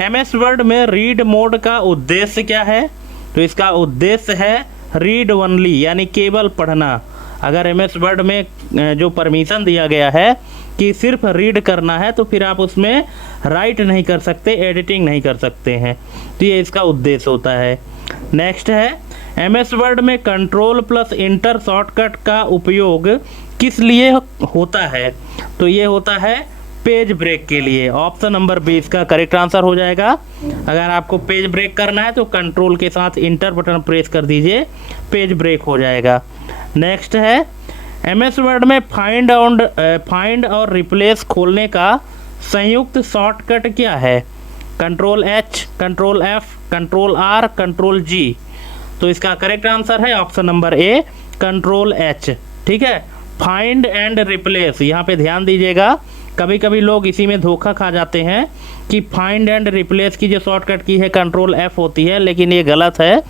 MS वर्ड में रीड मोड का उद्देश्य क्या है, तो इसका उद्देश्य है रीड ओनली यानी केवल पढ़ना। अगर MS वर्ड में जो परमिशन दिया गया है कि सिर्फ रीड करना है तो फिर आप उसमें राइट नहीं कर सकते, एडिटिंग नहीं कर सकते हैं, तो ये इसका उद्देश्य होता है। नेक्स्ट है MS वर्ड में कंट्रोल प्लस इंटर शॉर्टकट का उपयोग किस लिए होता है, तो ये होता है पेज ब्रेक के लिए। ऑप्शन नंबर 20 का करेक्ट आंसर हो जाएगा। अगर आपको पेज ब्रेक करना है तो कंट्रोल के साथ इंटर बटन प्रेस कर दीजिए, पेज ब्रेक हो जाएगा। नेक्स्ट है MS वर्ड में फाइंड और रिप्लेस खोलने का संयुक्त शॉर्टकट क्या है, control H, control F, control R, control G, तो इसका करेक्ट आंसर है ऑप्शन नंबर ए, कंट्रोल H, ठीक है। फाइंड एंड रिप्लेस, यहाँ पे ध्यान दीजिएगा, कभी कभी लोग इसी में धोखा खा जाते हैं कि फाइंड एंड रिप्लेस की जो शॉर्टकट की है कंट्रोल F होती है, लेकिन ये गलत है।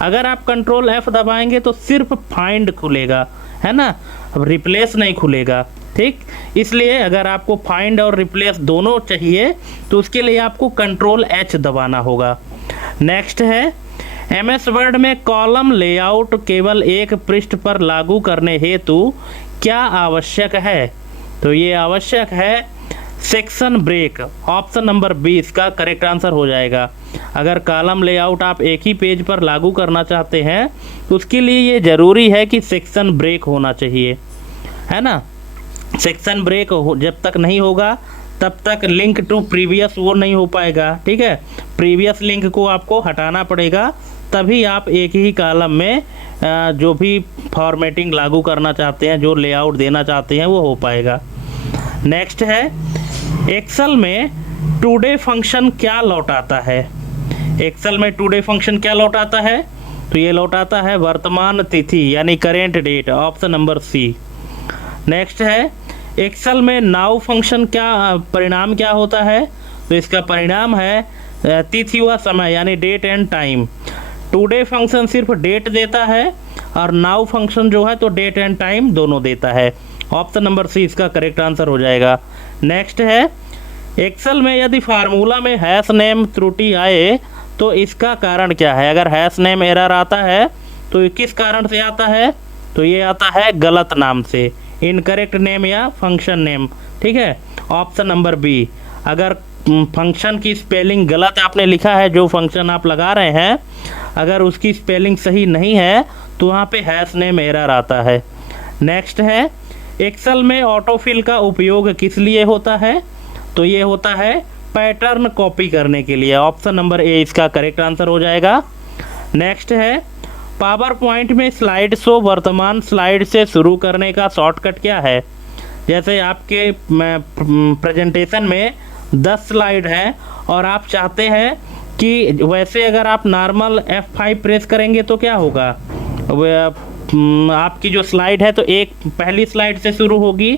अगर आप कंट्रोल F दबाएंगे तो सिर्फ फाइंड खुलेगा, है ना, रिप्लेस नहीं खुलेगा, ठीक। इसलिए अगर आपको फाइंड और रिप्लेस दोनों चाहिए तो उसके लिए आपको कंट्रोल H दबाना होगा। नेक्स्ट है MS वर्ड में कॉलम लेआउट केवल एक पृष्ठ पर लागू करने हेतु क्या आवश्यक है, तो ये आवश्यक है सेक्शन ब्रेक। ऑप्शन नंबर 20 का करेक्ट आंसर हो जाएगा। अगर कॉलम लेआउट आप एक ही पेज पर लागू करना चाहते हैं तो उसके लिए ये ज़रूरी है कि सेक्शन ब्रेक होना चाहिए, है ना। सेक्शन ब्रेक जब तक नहीं होगा तब तक लिंक टू प्रीवियस वो नहीं हो पाएगा, ठीक है। प्रीवियस लिंक को आपको हटाना पड़ेगा, तभी आप एक ही कॉलम में जो भी फॉर्मेटिंग लागू करना चाहते हैं, जो लेआउट देना चाहते हैं, वो हो पाएगा। नेक्स्ट है एक्सेल में टुडे फंक्शन क्या लौटाता है। एक्सेल में टुडे फंक्शन क्या लौटाता है, तो ये लौटाता है वर्तमान तिथि यानी current date. Option number C. Next है एक्सेल में नाउ फंक्शन क्या परिणाम क्या होता है, तो इसका परिणाम है तिथि व समय यानी date and time. Today function सिर्फ डेट देता है और नाउ फंक्शन जो है तो डेट एंड टाइम दोनों देता है। ऑप्शन नंबर सी इसका करेक्ट आंसर हो जाएगा। नेक्स्ट है एक्सेल में यदि फार्मूला में हैश नेम त्रुटि आए तो इसका कारण क्या है। अगर हैश नेम एरर आता है तो ये किस कारण से आता है, तो ये आता है गलत नाम से, इनकरेक्ट नेम या फंक्शन नेम, ठीक है। ऑप्शन नंबर बी, अगर फंक्शन की स्पेलिंग गलत आपने लिखा है, जो फंक्शन आप लगा रहे हैं अगर उसकी स्पेलिंग सही नहीं है तो वहाँ पे हैश नेम एरर आता है। नेक्स्ट है एक्सेल में ऑटोफिल का उपयोग किस लिए होता है, तो ये होता है पैटर्न कॉपी करने के लिए। ऑप्शन नंबर ए इसका करेक्ट आंसर हो जाएगा। नेक्स्ट है पावर पॉइंट में स्लाइड शो वर्तमान स्लाइड से शुरू करने का शॉर्टकट क्या है। जैसे आपके प्रेजेंटेशन में 10 स्लाइड है और आप चाहते हैं कि वैसे अगर आप नॉर्मल F5 प्रेस करेंगे तो क्या होगा, आपकी जो स्लाइड है तो एक पहली स्लाइड से शुरू होगी,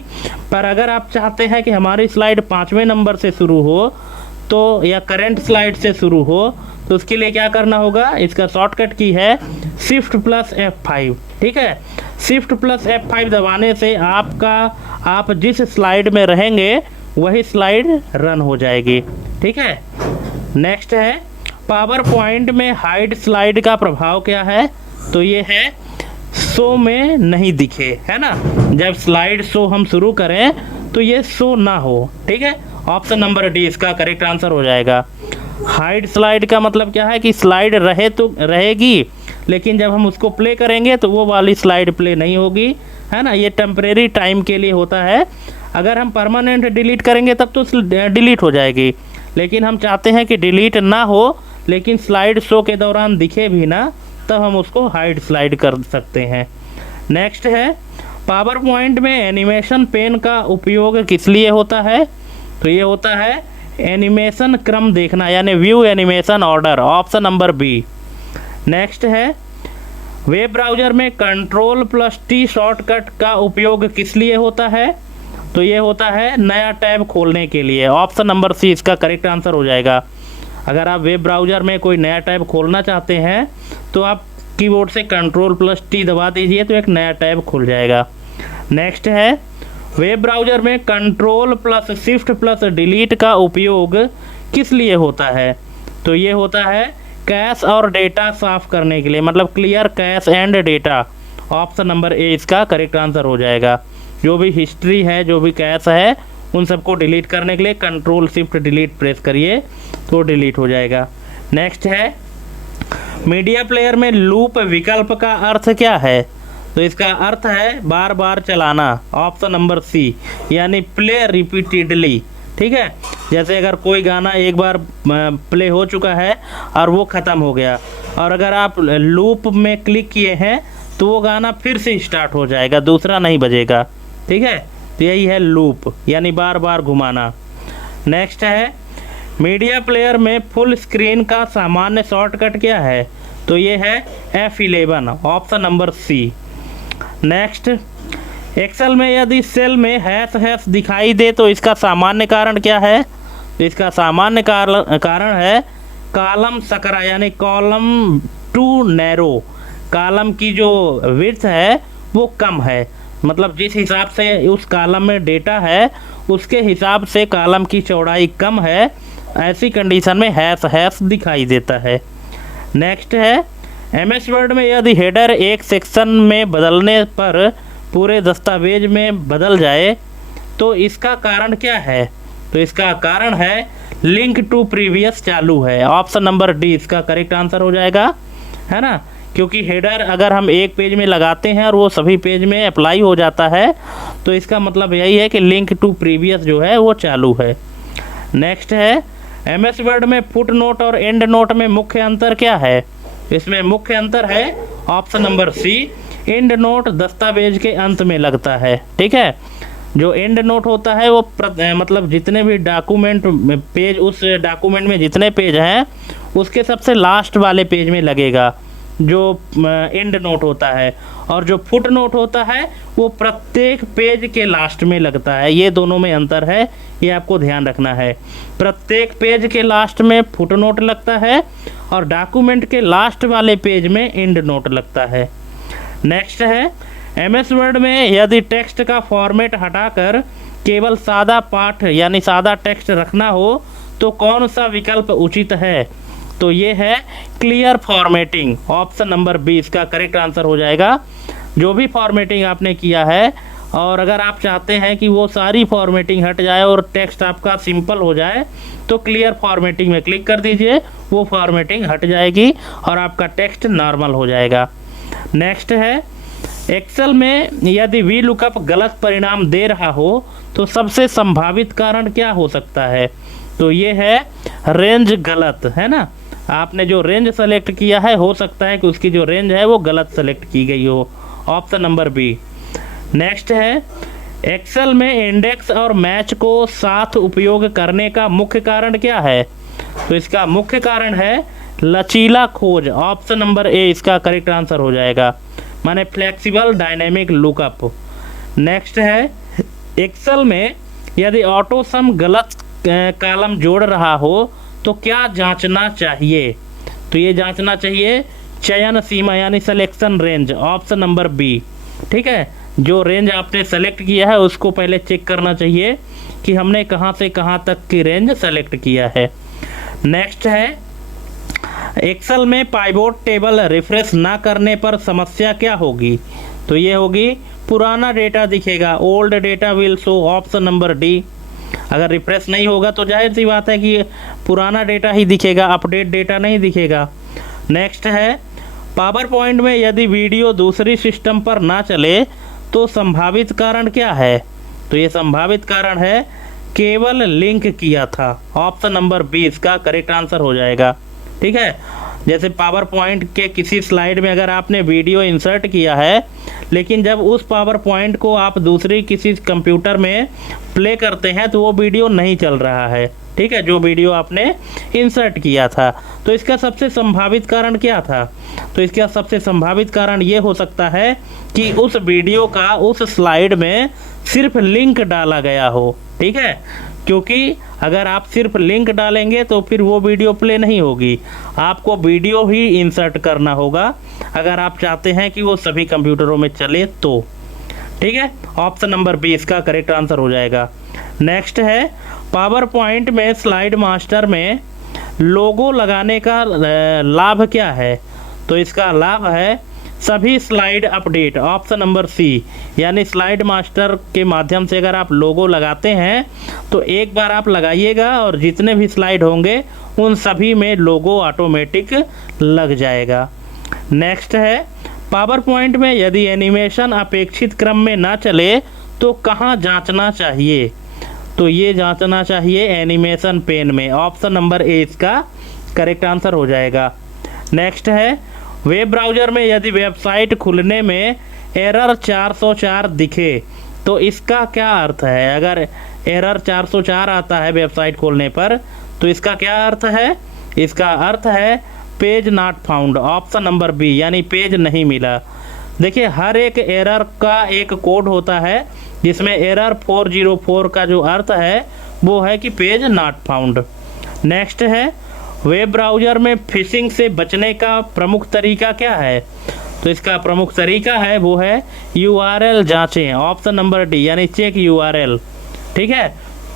पर अगर आप चाहते हैं कि हमारी स्लाइड 5वें नंबर से शुरू हो तो या करंट स्लाइड से शुरू हो तो उसके लिए क्या करना होगा, इसका शॉर्टकट की है शिफ्ट प्लस F5। ठीक है, शिफ्ट प्लस F5 दबाने से आप जिस स्लाइड में रहेंगे वही स्लाइड रन हो जाएगी। ठीक है, नेक्स्ट है पावर पॉइंट में हाइड स्लाइड का प्रभाव क्या है, तो ये है शो में नहीं दिखे, है ना। जब स्लाइड शो हम शुरू करें तो ये शो ना हो। ठीक है, ऑप्शन नंबर डी इसका करेक्ट आंसर हो जाएगा। हाइड स्लाइड का मतलब क्या है कि स्लाइड रहे तो रहेगी, लेकिन जब हम उसको प्ले करेंगे तो वो वाली स्लाइड प्ले नहीं होगी, है ना। ये टेम्परेरी टाइम के लिए होता है। अगर हम परमानेंट डिलीट करेंगे तब तो डिलीट हो जाएगी, लेकिन हम चाहते हैं कि डिलीट ना हो लेकिन स्लाइड शो के दौरान दिखे भी ना, तब हम उसको हाइड स्लाइड कर सकते हैं। नेक्स्ट है पावर पॉइंट में एनिमेशन पेन का उपयोग किस लिए होता है, तो ये होता है एनिमेशन क्रम देखना, यानी view animation order, option number B. Next है वेब ब्राउज़र में Ctrl+T शॉर्टकट का उपयोग किस लिए होता है, तो ये होता है नया टैब खोलने के लिए, ऑप्शन नंबर सी इसका करेक्ट आंसर हो जाएगा। अगर आप वेब ब्राउज़र में कोई नया टैब खोलना चाहते हैं तो आप कीबोर्ड से Ctrl+T दबा दीजिए तो एक नया टैब खुल जाएगा। नेक्स्ट है वेब ब्राउज़र में Ctrl+Shift+Delete का उपयोग किस लिए होता है, तो ये होता है कैश और डेटा साफ करने के लिए, मतलब clear cash and data, option number ए इसका करेक्ट आंसर हो जाएगा। जो भी हिस्ट्री है, जो भी कैश है, उन सबको डिलीट करने के लिए Ctrl+Shift+Delete प्रेस करिए तो डिलीट हो जाएगा। नेक्स्ट है मीडिया प्लेयर में लूप विकल्प का अर्थ क्या है, तो इसका अर्थ है बार बार चलाना, ऑप्शन नंबर सी, यानी प्ले रिपीटेडली। ठीक है, जैसे अगर कोई गाना एक बार प्ले हो चुका है और वो ख़त्म हो गया, और अगर आप लूप में क्लिक किए हैं तो वो गाना फिर से स्टार्ट हो जाएगा, दूसरा नहीं बजेगा। ठीक है, तो यही है लूप, यानी बार बार घुमाना। नेक्स्ट है मीडिया प्लेयर में फुल स्क्रीन का सामान्य शॉर्टकट क्या है, तो ये है F11, option number C. Next Excel में यदि सेल में हैश दिखाई दे तो इसका सामान्य कारण क्या है, तो इसका सामान्य कारण है कॉलम सकरा, यानी कॉलम टू नैरो, कॉलम की जो विड्थ है वो कम है, मतलब जिस हिसाब से उस कॉलम में डेटा है उसके हिसाब से कॉलम की चौड़ाई कम है, ऐसी कंडीशन में हैश दिखाई देता है। नेक्स्ट है MS वर्ड में यदि हेडर एक सेक्शन में बदलने पर पूरे दस्तावेज में बदल जाए तो इसका कारण क्या है, तो इसका कारण है लिंक टू प्रीवियस चालू है, ऑप्शन नंबर डी इसका करेक्ट आंसर हो जाएगा, है ना। क्योंकि हेडर अगर हम एक पेज में लगाते हैं और वो सभी पेज में अप्लाई हो जाता है तो इसका मतलब यही है कि लिंक टू प्रीवियस जो है वो चालू है। नेक्स्ट है MS वर्ड में फुट नोट और एंड नोट में मुख्य अंतर क्या है, इसमें मुख्य अंतर है option number C, endnote दस्तावेज के अंत में लगता है। ठीक है, जो एंड नोट होता है वो मतलब जितने भी डॉक्यूमेंट पेज, उस डॉक्यूमेंट में जितने पेज हैं उसके सबसे लास्ट वाले पेज में लगेगा जो एंड नोट होता है, और जो फुट नोट होता है वो प्रत्येक पेज के लास्ट में लगता है। ये दोनों में अंतर है, ये आपको ध्यान रखना है। प्रत्येक पेज के लास्ट में फुट नोट लगता है और डॉक्यूमेंट के लास्ट वाले पेज में एंड नोट लगता है। नेक्स्ट है MS वर्ड में यदि टेक्स्ट का फॉर्मेट हटाकर केवल सादा पाठ यानी सादा टेक्स्ट रखना हो तो कौन सा विकल्प उचित है, तो ये है clear formatting, option number B इसका करेक्ट आंसर हो जाएगा। जो भी फॉर्मेटिंग आपने किया है और अगर आप चाहते हैं कि वो सारी फॉर्मेटिंग हट जाए और टेक्स्ट आपका सिंपल हो जाए तो क्लियर फॉर्मेटिंग में क्लिक कर दीजिए, वो फॉर्मेटिंग हट जाएगी और आपका टेक्स्ट नॉर्मल हो जाएगा। नेक्स्ट है एक्सेल में यदि वी लुकअप गलत परिणाम दे रहा हो तो सबसे संभावित कारण क्या हो सकता है, तो ये है रेंज गलत, है ना। आपने जो रेंज सेलेक्ट किया है हो सकता है कि उसकी जो रेंज है वो गलत सेलेक्ट की गई हो, ऑप्शन नंबर बी। नेक्स्ट है एक्सेल में इंडेक्स और मैच को साथ उपयोग करने का मुख्य कारण क्या है, तो इसका मुख्य कारण है लचीला खोज, ऑप्शन नंबर ए इसका करेक्ट आंसर हो जाएगा, माने फ्लेक्सिबल डायनेमिक लुकअप। नेक्स्ट है एक्सेल में यदि ऑटो सम गलत कॉलम जोड़ रहा हो तो क्या जांचना चाहिए? तो ये जांचना चाहिए चयन सीमा यानी selection range, option number B. ठीक है, जो रेंज आपने सेलेक्ट किया है उसको पहले चेक करना चाहिए कि हमने कहाँ से कहाँ तक की रेंज सेलेक्ट किया है। नेक्स्ट है, एक्सेल में पाइवोट टेबल रिफ्रेश ना करने पर समस्या क्या होगी? तो ये होगी पुराना डेटा दिखेगा, old data will show, option number D. अगर रिफ्रेश नहीं होगा तो जाहिर सी बात है कि पुराना डेटा ही दिखेगा, अपडेट डेटा नहीं दिखेगा। नेक्स्ट है, पावर पॉइंट में यदि वीडियो दूसरी सिस्टम पर ना चले तो संभावित कारण क्या है? तो ये संभावित कारण है केवल लिंक किया था, ऑप्शन नंबर 20 का करेक्ट आंसर हो जाएगा। ठीक है, जैसे पावर पॉइंट के किसी स्लाइड में अगर आपने वीडियो इंसर्ट किया है लेकिन जब उस पावर पॉइंट को आप दूसरी किसी कंप्यूटर में प्ले करते हैं तो वो वीडियो नहीं चल रहा है। ठीक है, जो वीडियो आपने इंसर्ट किया था। तो इसका सबसे संभावित कारण क्या था? तो इसका सबसे संभावित कारण ये हो सकता है कि उस वीडियो का उस स्लाइड में सिर्फ लिंक डाला गया हो। ठीक है, क्योंकि अगर आप सिर्फ लिंक डालेंगे तो फिर वो वीडियो प्ले नहीं होगी, आपको वीडियो ही इंसर्ट करना होगा अगर आप चाहते हैं कि वो सभी कंप्यूटरों में चले तो। ठीक है, ऑप्शन नंबर 20 का करेक्ट आंसर हो जाएगा। नेक्स्ट है, पावर पॉइंट में स्लाइड मास्टर में लोगो लगाने का लाभ क्या है? तो इसका लाभ है सभी slide update, option number C. यानी स्लाइड मास्टर के माध्यम से अगर आप लोगो लगाते हैं तो एक बार आप लगाइएगा और जितने भी स्लाइड होंगे उन सभी में लोगो ऑटोमेटिक लग जाएगा। नेक्स्ट है, पावर पॉइंट में यदि एनिमेशन अपेक्षित क्रम में ना चले तो कहाँ जांचना चाहिए? तो ये जांचना चाहिए एनिमेशन पेन में, ऑप्शन नंबर ए इसका करेक्ट आंसर हो जाएगा। नेक्स्ट है, वेब ब्राउज़र में यदि वेबसाइट खुलने में एरर 404 दिखे तो इसका क्या अर्थ है? अगर एरर 404 आता है वेबसाइट खोलने पर तो इसका क्या अर्थ है? इसका अर्थ है page not found, option number B, यानी पेज नहीं मिला। देखिए, हर एक एरर का एक कोड होता है जिसमें एरर 404 का जो अर्थ है वो है कि पेज नॉट फाउंड। नेक्स्ट है, वेब ब्राउज़र में फिशिंग से बचने का प्रमुख तरीका क्या है? तो इसका प्रमुख तरीका है वो है URL जांचें, ऑप्शन नंबर डी, यानी चेक URL। ठीक है,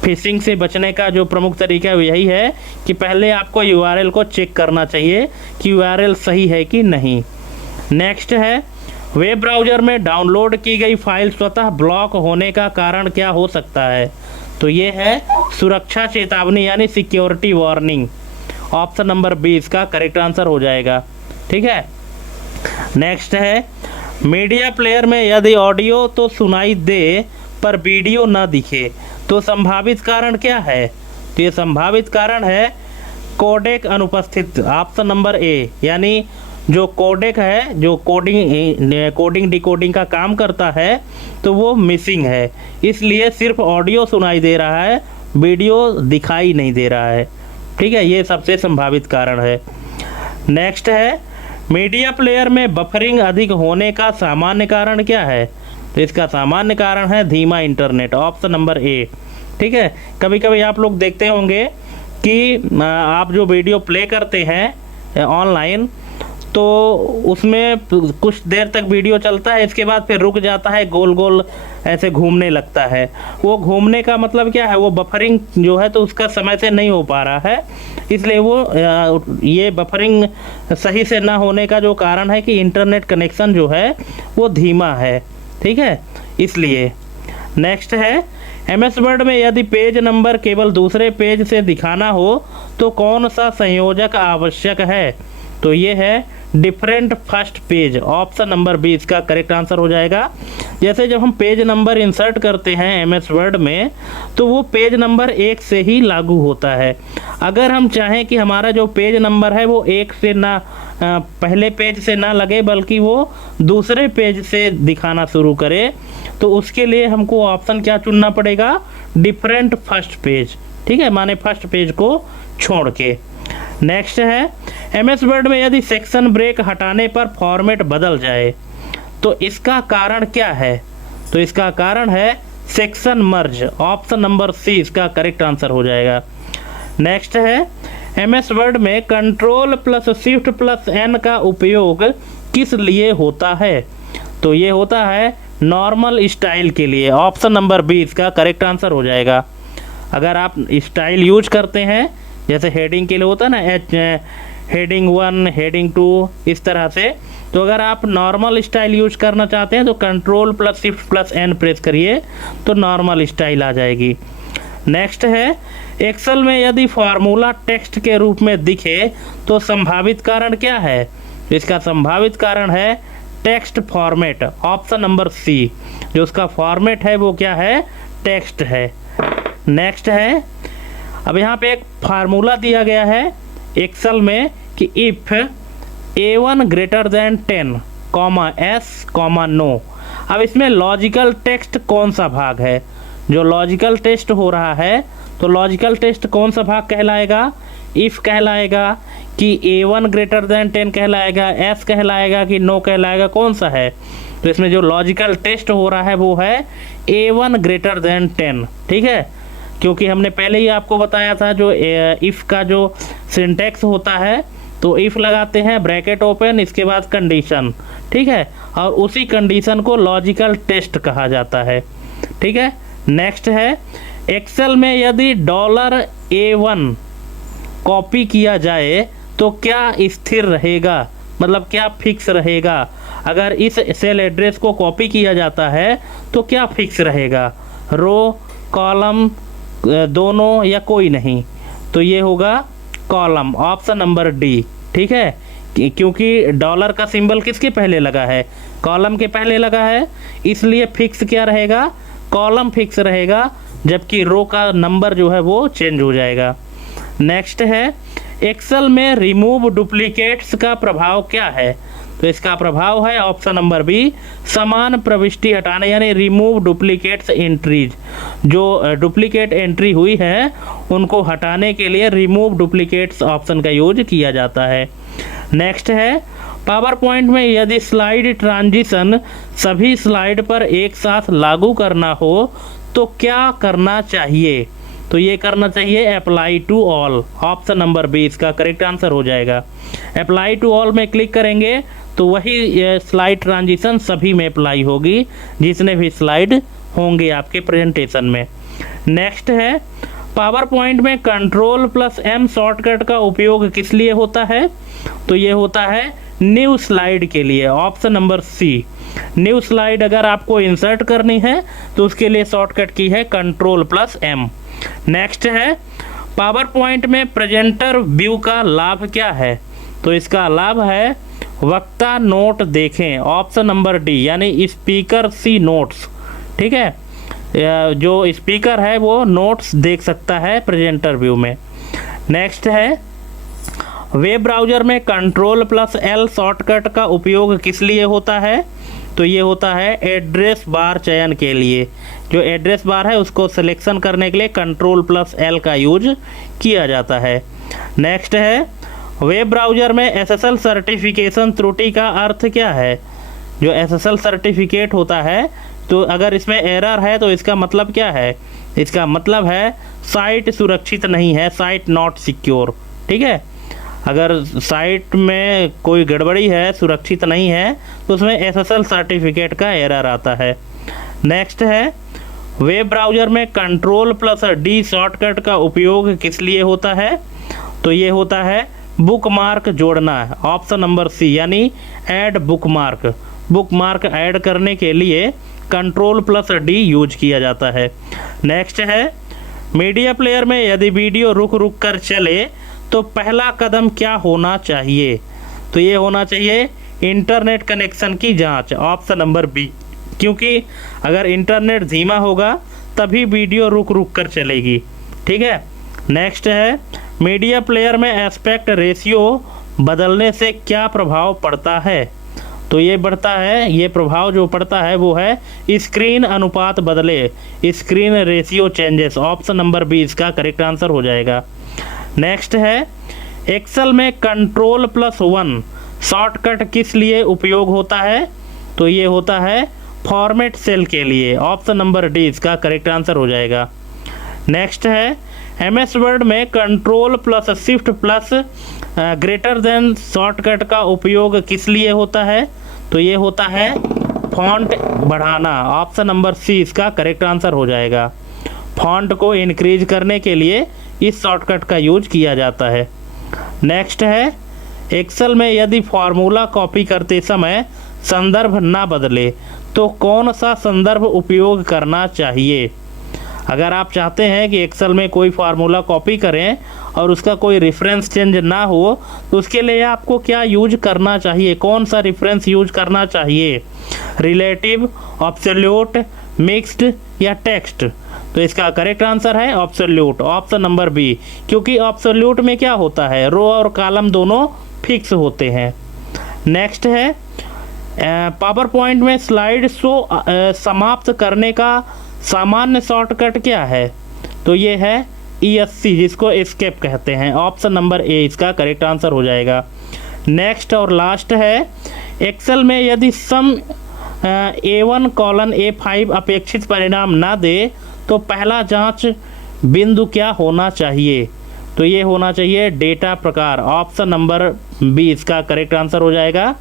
फिशिंग से बचने का जो प्रमुख तरीका यही है कि पहले आपको URL को चेक करना चाहिए कि URL सही है कि नहीं। नेक्स्ट है, वेब ब्राउज़र में डाउनलोड की गई फाइल स्वतः ब्लॉक होने का कारण क्या हो सकता है? तो ये है सुरक्षा चेतावनी यानी सिक्योरिटी वार्निंग, ऑप्शन नंबर 20 का करेक्ट आंसर हो जाएगा। ठीक है, नेक्स्ट है, मीडिया प्लेयर में यदि ऑडियो तो सुनाई दे पर वीडियो ना दिखे तो संभावित कारण क्या है? तो ये संभावित कारण है कोडेक अनुपस्थित, ऑप्शन नंबर ए। यानी जो कोडेक है, जो कोडिंग डिकोडिंग का काम करता है तो वो मिसिंग है, इसलिए सिर्फ ऑडियो सुनाई दे रहा है, वीडियो दिखाई नहीं दे रहा है। ठीक है, ये सबसे संभावित कारण है। नेक्स्ट है, मीडिया प्लेयर में बफरिंग अधिक होने का सामान्य कारण क्या है? तो इसका सामान्य कारण है धीमा इंटरनेट, ऑप्शन नंबर ए। ठीक है, कभी कभी आप लोग देखते होंगे कि आप जो वीडियो प्ले करते हैं ऑनलाइन तो उसमें कुछ देर तक वीडियो चलता है, इसके बाद फिर रुक जाता है, गोल गोल ऐसे घूमने लगता है। वो घूमने का मतलब क्या है? वो बफरिंग जो है तो उसका समय से नहीं हो पा रहा है, इसलिए वो ये बफरिंग सही से ना होने का जो कारण है कि इंटरनेट कनेक्शन जो है वो धीमा है। ठीक है, इसलिए। नेक्स्ट है, MS वर्ड में यदि पेज नंबर केवल दूसरे पेज से दिखाना हो तो कौन सा संयोजक आवश्यक है? तो ये है different first page, option number 20 का करेक्ट आंसर हो जाएगा। जैसे जब हम पेज नंबर इंसर्ट करते हैं MS वर्ड में तो वो पेज नंबर 1 से ही लागू होता है। अगर हम चाहें कि हमारा जो पेज नंबर है वो 1 से ना पहले पेज से ना लगे बल्कि वो दूसरे पेज से दिखाना शुरू करे तो उसके लिए हमको ऑप्शन क्या चुनना पड़ेगा? Different first page. ठीक है, माने फर्स्ट पेज को छोड़ के। नेक्स्ट है, MS वर्ड में यदि सेक्शन ब्रेक हटाने पर फॉर्मेट बदल जाए तो इसका कारण क्या है? तो इसका कारण है section merge, option number C इसका करेक्ट आंसर हो जाएगा। नेक्स्ट है एमएस वर्ड में control plus shift plus N का उपयोग किस लिए होता है? तो ये होता है नॉर्मल स्टाइल के लिए, ऑप्शन नंबर बी इसका करेक्ट आंसर हो जाएगा। अगर आप स्टाइल यूज करते हैं, जैसे हेडिंग के लिए होता है ना, हेडिंग 1, हेडिंग 2, इस तरह से, तो अगर आप नॉर्मल स्टाइल यूज करना चाहते हैं तो control plus shift plus N press करिए तो नॉर्मल स्टाइल आ जाएगी। नेक्स्ट है एक्सेल में यदि फार्मूला टेक्स्ट के रूप में दिखे तो संभावित कारण क्या है? इसका संभावित कारण है text format, option number C. जो उसका फॉर्मेट है वो क्या है? टेक्स्ट है। नेक्स्ट है, अब यहाँ पे एक फार्मूला दिया गया है एक्सेल में कि if A1 greater than 10, S, no. अब इसमें लॉजिकल टेक्स्ट कौन सा भाग है? जो लॉजिकल टेस्ट हो रहा है तो लॉजिकल टेस्ट कौन सा भाग कहलाएगा? इफ कहलाएगा कि A1 ग्रेटर देन 10 कहलाएगा, S कहलाएगा कि नो कहलाएगा, कौन सा है? तो इसमें जो लॉजिकल टेस्ट हो रहा है वो है A1 ग्रेटर देन 10, ठीक है। क्योंकि हमने पहले ही आपको बताया था जो इफ़ का जो सिंटेक्स होता है, तो इफ़ लगाते हैं ब्रैकेट ओपन, इसके बाद कंडीशन, ठीक है, और उसी कंडीशन को लॉजिकल टेस्ट कहा जाता है, ठीक है। नेक्स्ट है एक्सेल में यदि $A1 कॉपी किया जाए तो क्या स्थिर रहेगा, मतलब क्या फिक्स रहेगा? अगर इस सेल एड्रेस को कॉपी किया जाता है तो क्या फिक्स रहेगा? रो, कॉलम, दोनों या कोई नहीं? तो ये होगा कॉलम, ऑप्शन नंबर डी, ठीक है। क्योंकि डॉलर का सिंबल किसके पहले लगा है? कॉलम के पहले लगा है, इसलिए फिक्स क्या रहेगा? कॉलम फिक्स रहेगा, जबकि रो का नंबर जो है वो चेंज हो जाएगा। नेक्स्ट है एक्सेल में रिमूव डुप्लीकेट्स का प्रभाव क्या है? तो इसका प्रभाव है ऑप्शन नंबर बी, समान प्रविष्टि हटाने, यानी रिमूव डुप्लीकेट्स एंट्रीज। जो डुप्लीकेट एंट्री हुई है उनको हटाने के लिए रिमूव डुप्लीकेट्स ऑप्शन का यूज किया जाता है। नेक्स्ट है पावर पॉइंट में यदि स्लाइड ट्रांजिशन सभी स्लाइड पर एक साथ लागू करना हो तो क्या करना चाहिए? तो ये करना चाहिए apply to all, option number B इसका करेक्ट आंसर हो जाएगा। अप्लाई टू ऑल में क्लिक करेंगे तो वही स्लाइड ट्रांजिशन सभी में अप्लाई होगी, जितने भी स्लाइड होंगे आपके प्रेजेंटेशन में। नेक्स्ट है पावर पॉइंट में कंट्रोल प्लस एम शॉर्टकट का उपयोग किस लिए होता है? तो ये होता है न्यू स्लाइड के लिए, option number C. New slide अगर आपको इंसर्ट करनी है तो उसके लिए शॉर्टकट की है कंट्रोल प्लस एम। नेक्स्ट है पावर पॉइंट में प्रेजेंटर व्यू का लाभ क्या है? तो इसका लाभ है वक्ता नोट देखें, ऑप्शन नंबर डी, यानी स्पीकर सी नोट्स, ठीक है। जो स्पीकर है वो नोट्स देख सकता है प्रेजेंटर व्यू में। नेक्स्ट है वेब ब्राउज़र में कंट्रोल प्लस एल शॉर्टकट का उपयोग किस लिए होता है? तो ये होता है एड्रेस बार चयन के लिए। जो एड्रेस बार है उसको सिलेक्शन करने के लिए कंट्रोल प्लस एल का यूज किया जाता है। नेक्स्ट है वेब ब्राउज़र में एसएसएल सर्टिफिकेशन त्रुटि का अर्थ क्या है? जो एसएसएल सर्टिफिकेट होता है तो अगर इसमें एरर है तो इसका मतलब क्या है? इसका मतलब है साइट सुरक्षित नहीं है, साइट नॉट सिक्योर, ठीक है। अगर साइट में कोई गड़बड़ी है, सुरक्षित नहीं है, तो उसमें एसएसएल सर्टिफिकेट का एरर आता है। नेक्स्ट है वेब ब्राउज़र में कंट्रोल प्लस डी शॉर्टकट का उपयोग किस लिए होता है? तो ये होता है बुकमार्क जोड़ना, ऑप्शन नंबर सी, यानी ऐड बुकमार्क। बुकमार्क ऐड करने के लिए कंट्रोल प्लस डी यूज किया जाता है। नेक्स्ट है मीडिया प्लेयर में यदि वीडियो रुक रुक कर चले तो पहला कदम क्या होना चाहिए? तो ये होना चाहिए इंटरनेट कनेक्शन की जांच, ऑप्शन नंबर बी, क्योंकि अगर इंटरनेट धीमा होगा तभी वीडियो रुक रुक कर चलेगी, ठीक है। नेक्स्ट है मीडिया प्लेयर में एस्पेक्ट रेशियो बदलने से क्या प्रभाव पड़ता है? तो ये बढ़ता है, ये प्रभाव जो पड़ता है वो है स्क्रीन अनुपात बदले, screen ratio changes, option number B इसका करेक्ट आंसर हो जाएगा। नेक्स्ट है एक्सेल में कंट्रोल प्लस 1 शॉर्टकट किस लिए उपयोग होता है? तो ये होता है फॉर्मेट सेल के लिए। ऑप्शन नंबर डी इसका करेक्ट आंसर हो जाएगा। नेक्स्ट है MS वर्ड में control plus shift plus greater than shortcut का उपयोग किस लिए होता है? तो ये होता है फॉन्ट बढ़ाना। ऑप्शन नंबर सी इसका करेक्ट आंसर हो जाएगा। फॉन्ट को इंक्रीज करने के लिए इस शॉर्टकट का यूज किया जाता है। नेक्स्ट है एक्सेल में यदि फॉर्मूला कॉपी करते समय संदर्भ ना बदले तो कौन सा संदर्भ उपयोग करना चाहिए? अगर आप चाहते हैं कि एक्सेल में कोई फार्मूला कॉपी करें और उसका कोई रेफरेंस चेंज ना हो तो उसके लिए आपको क्या यूज करना चाहिए? कौन सा रेफरेंस यूज करना चाहिए? रिलेटिव, एब्सोल्यूट, मिक्स्ड या टेक्स्ट? तो इसका करेक्ट आंसर है एब्सोल्यूट, ऑप्शन नंबर बी। क्योंकि एब्सोल्यूट में क्या होता है, रो और कॉलम दोनों फिक्स होते हैं। नेक्स्ट है पावर पॉइंट में स्लाइड शो समाप्त करने का सामान्य शॉर्टकट क्या है? तो ये है ESC जिसको एस्केप कहते हैं। ऑप्शन नंबर ए इसका करेक्ट आंसर हो जाएगा। नेक्स्ट और लास्ट है एक्सेल में यदि सम A1 कॉलन A5 अपेक्षित परिणाम ना दे तो पहला जांच बिंदु क्या होना चाहिए? तो ये होना चाहिए डेटा प्रकार। ऑप्शन नंबर बी इसका करेक्ट आंसर हो जाएगा।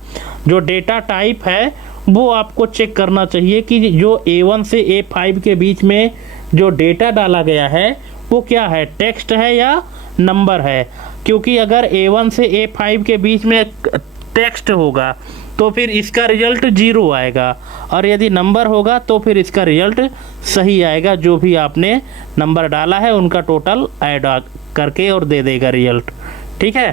जो डेटा टाइप है वो आपको चेक करना चाहिए कि जो A1 से A5 के बीच में जो डेटा डाला गया है वो क्या है, टेक्स्ट है या नंबर है। क्योंकि अगर A1 से A5 के बीच में टेक्स्ट होगा तो फिर इसका रिजल्ट 0 आएगा, और यदि नंबर होगा तो फिर इसका रिजल्ट सही आएगा। जो भी आपने नंबर डाला है उनका टोटल ऐड करके और दे देगा रिजल्ट। ठीक है,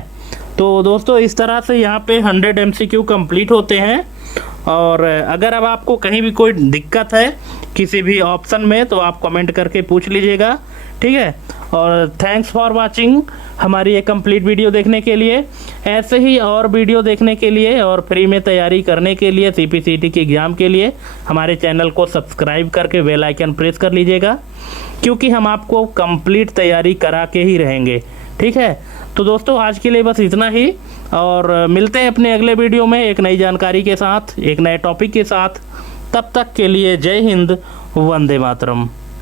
तो दोस्तों इस तरह से यहाँ पे 100 MCQ कंप्लीट होते हैं। और अगर अब आपको कहीं भी कोई दिक्कत है किसी भी ऑप्शन में तो आप कमेंट करके पूछ लीजिएगा। ठीक है, और थैंक्स फॉर वाचिंग हमारी ये कंप्लीट वीडियो देखने के लिए। ऐसे ही और वीडियो देखने के लिए और फ्री में तैयारी करने के लिए CPCT के एग्ज़ाम के लिए हमारे चैनल को सब्सक्राइब करके बेल आइकन प्रेस कर लीजिएगा, क्योंकि हम आपको कंप्लीट तैयारी करा के ही रहेंगे। ठीक है, तो दोस्तों आज के लिए बस इतना ही, और मिलते हैं अपने अगले वीडियो में एक नई जानकारी के साथ, एक नए टॉपिक के साथ। तब तक के लिए जय हिंद, वंदे मातरम।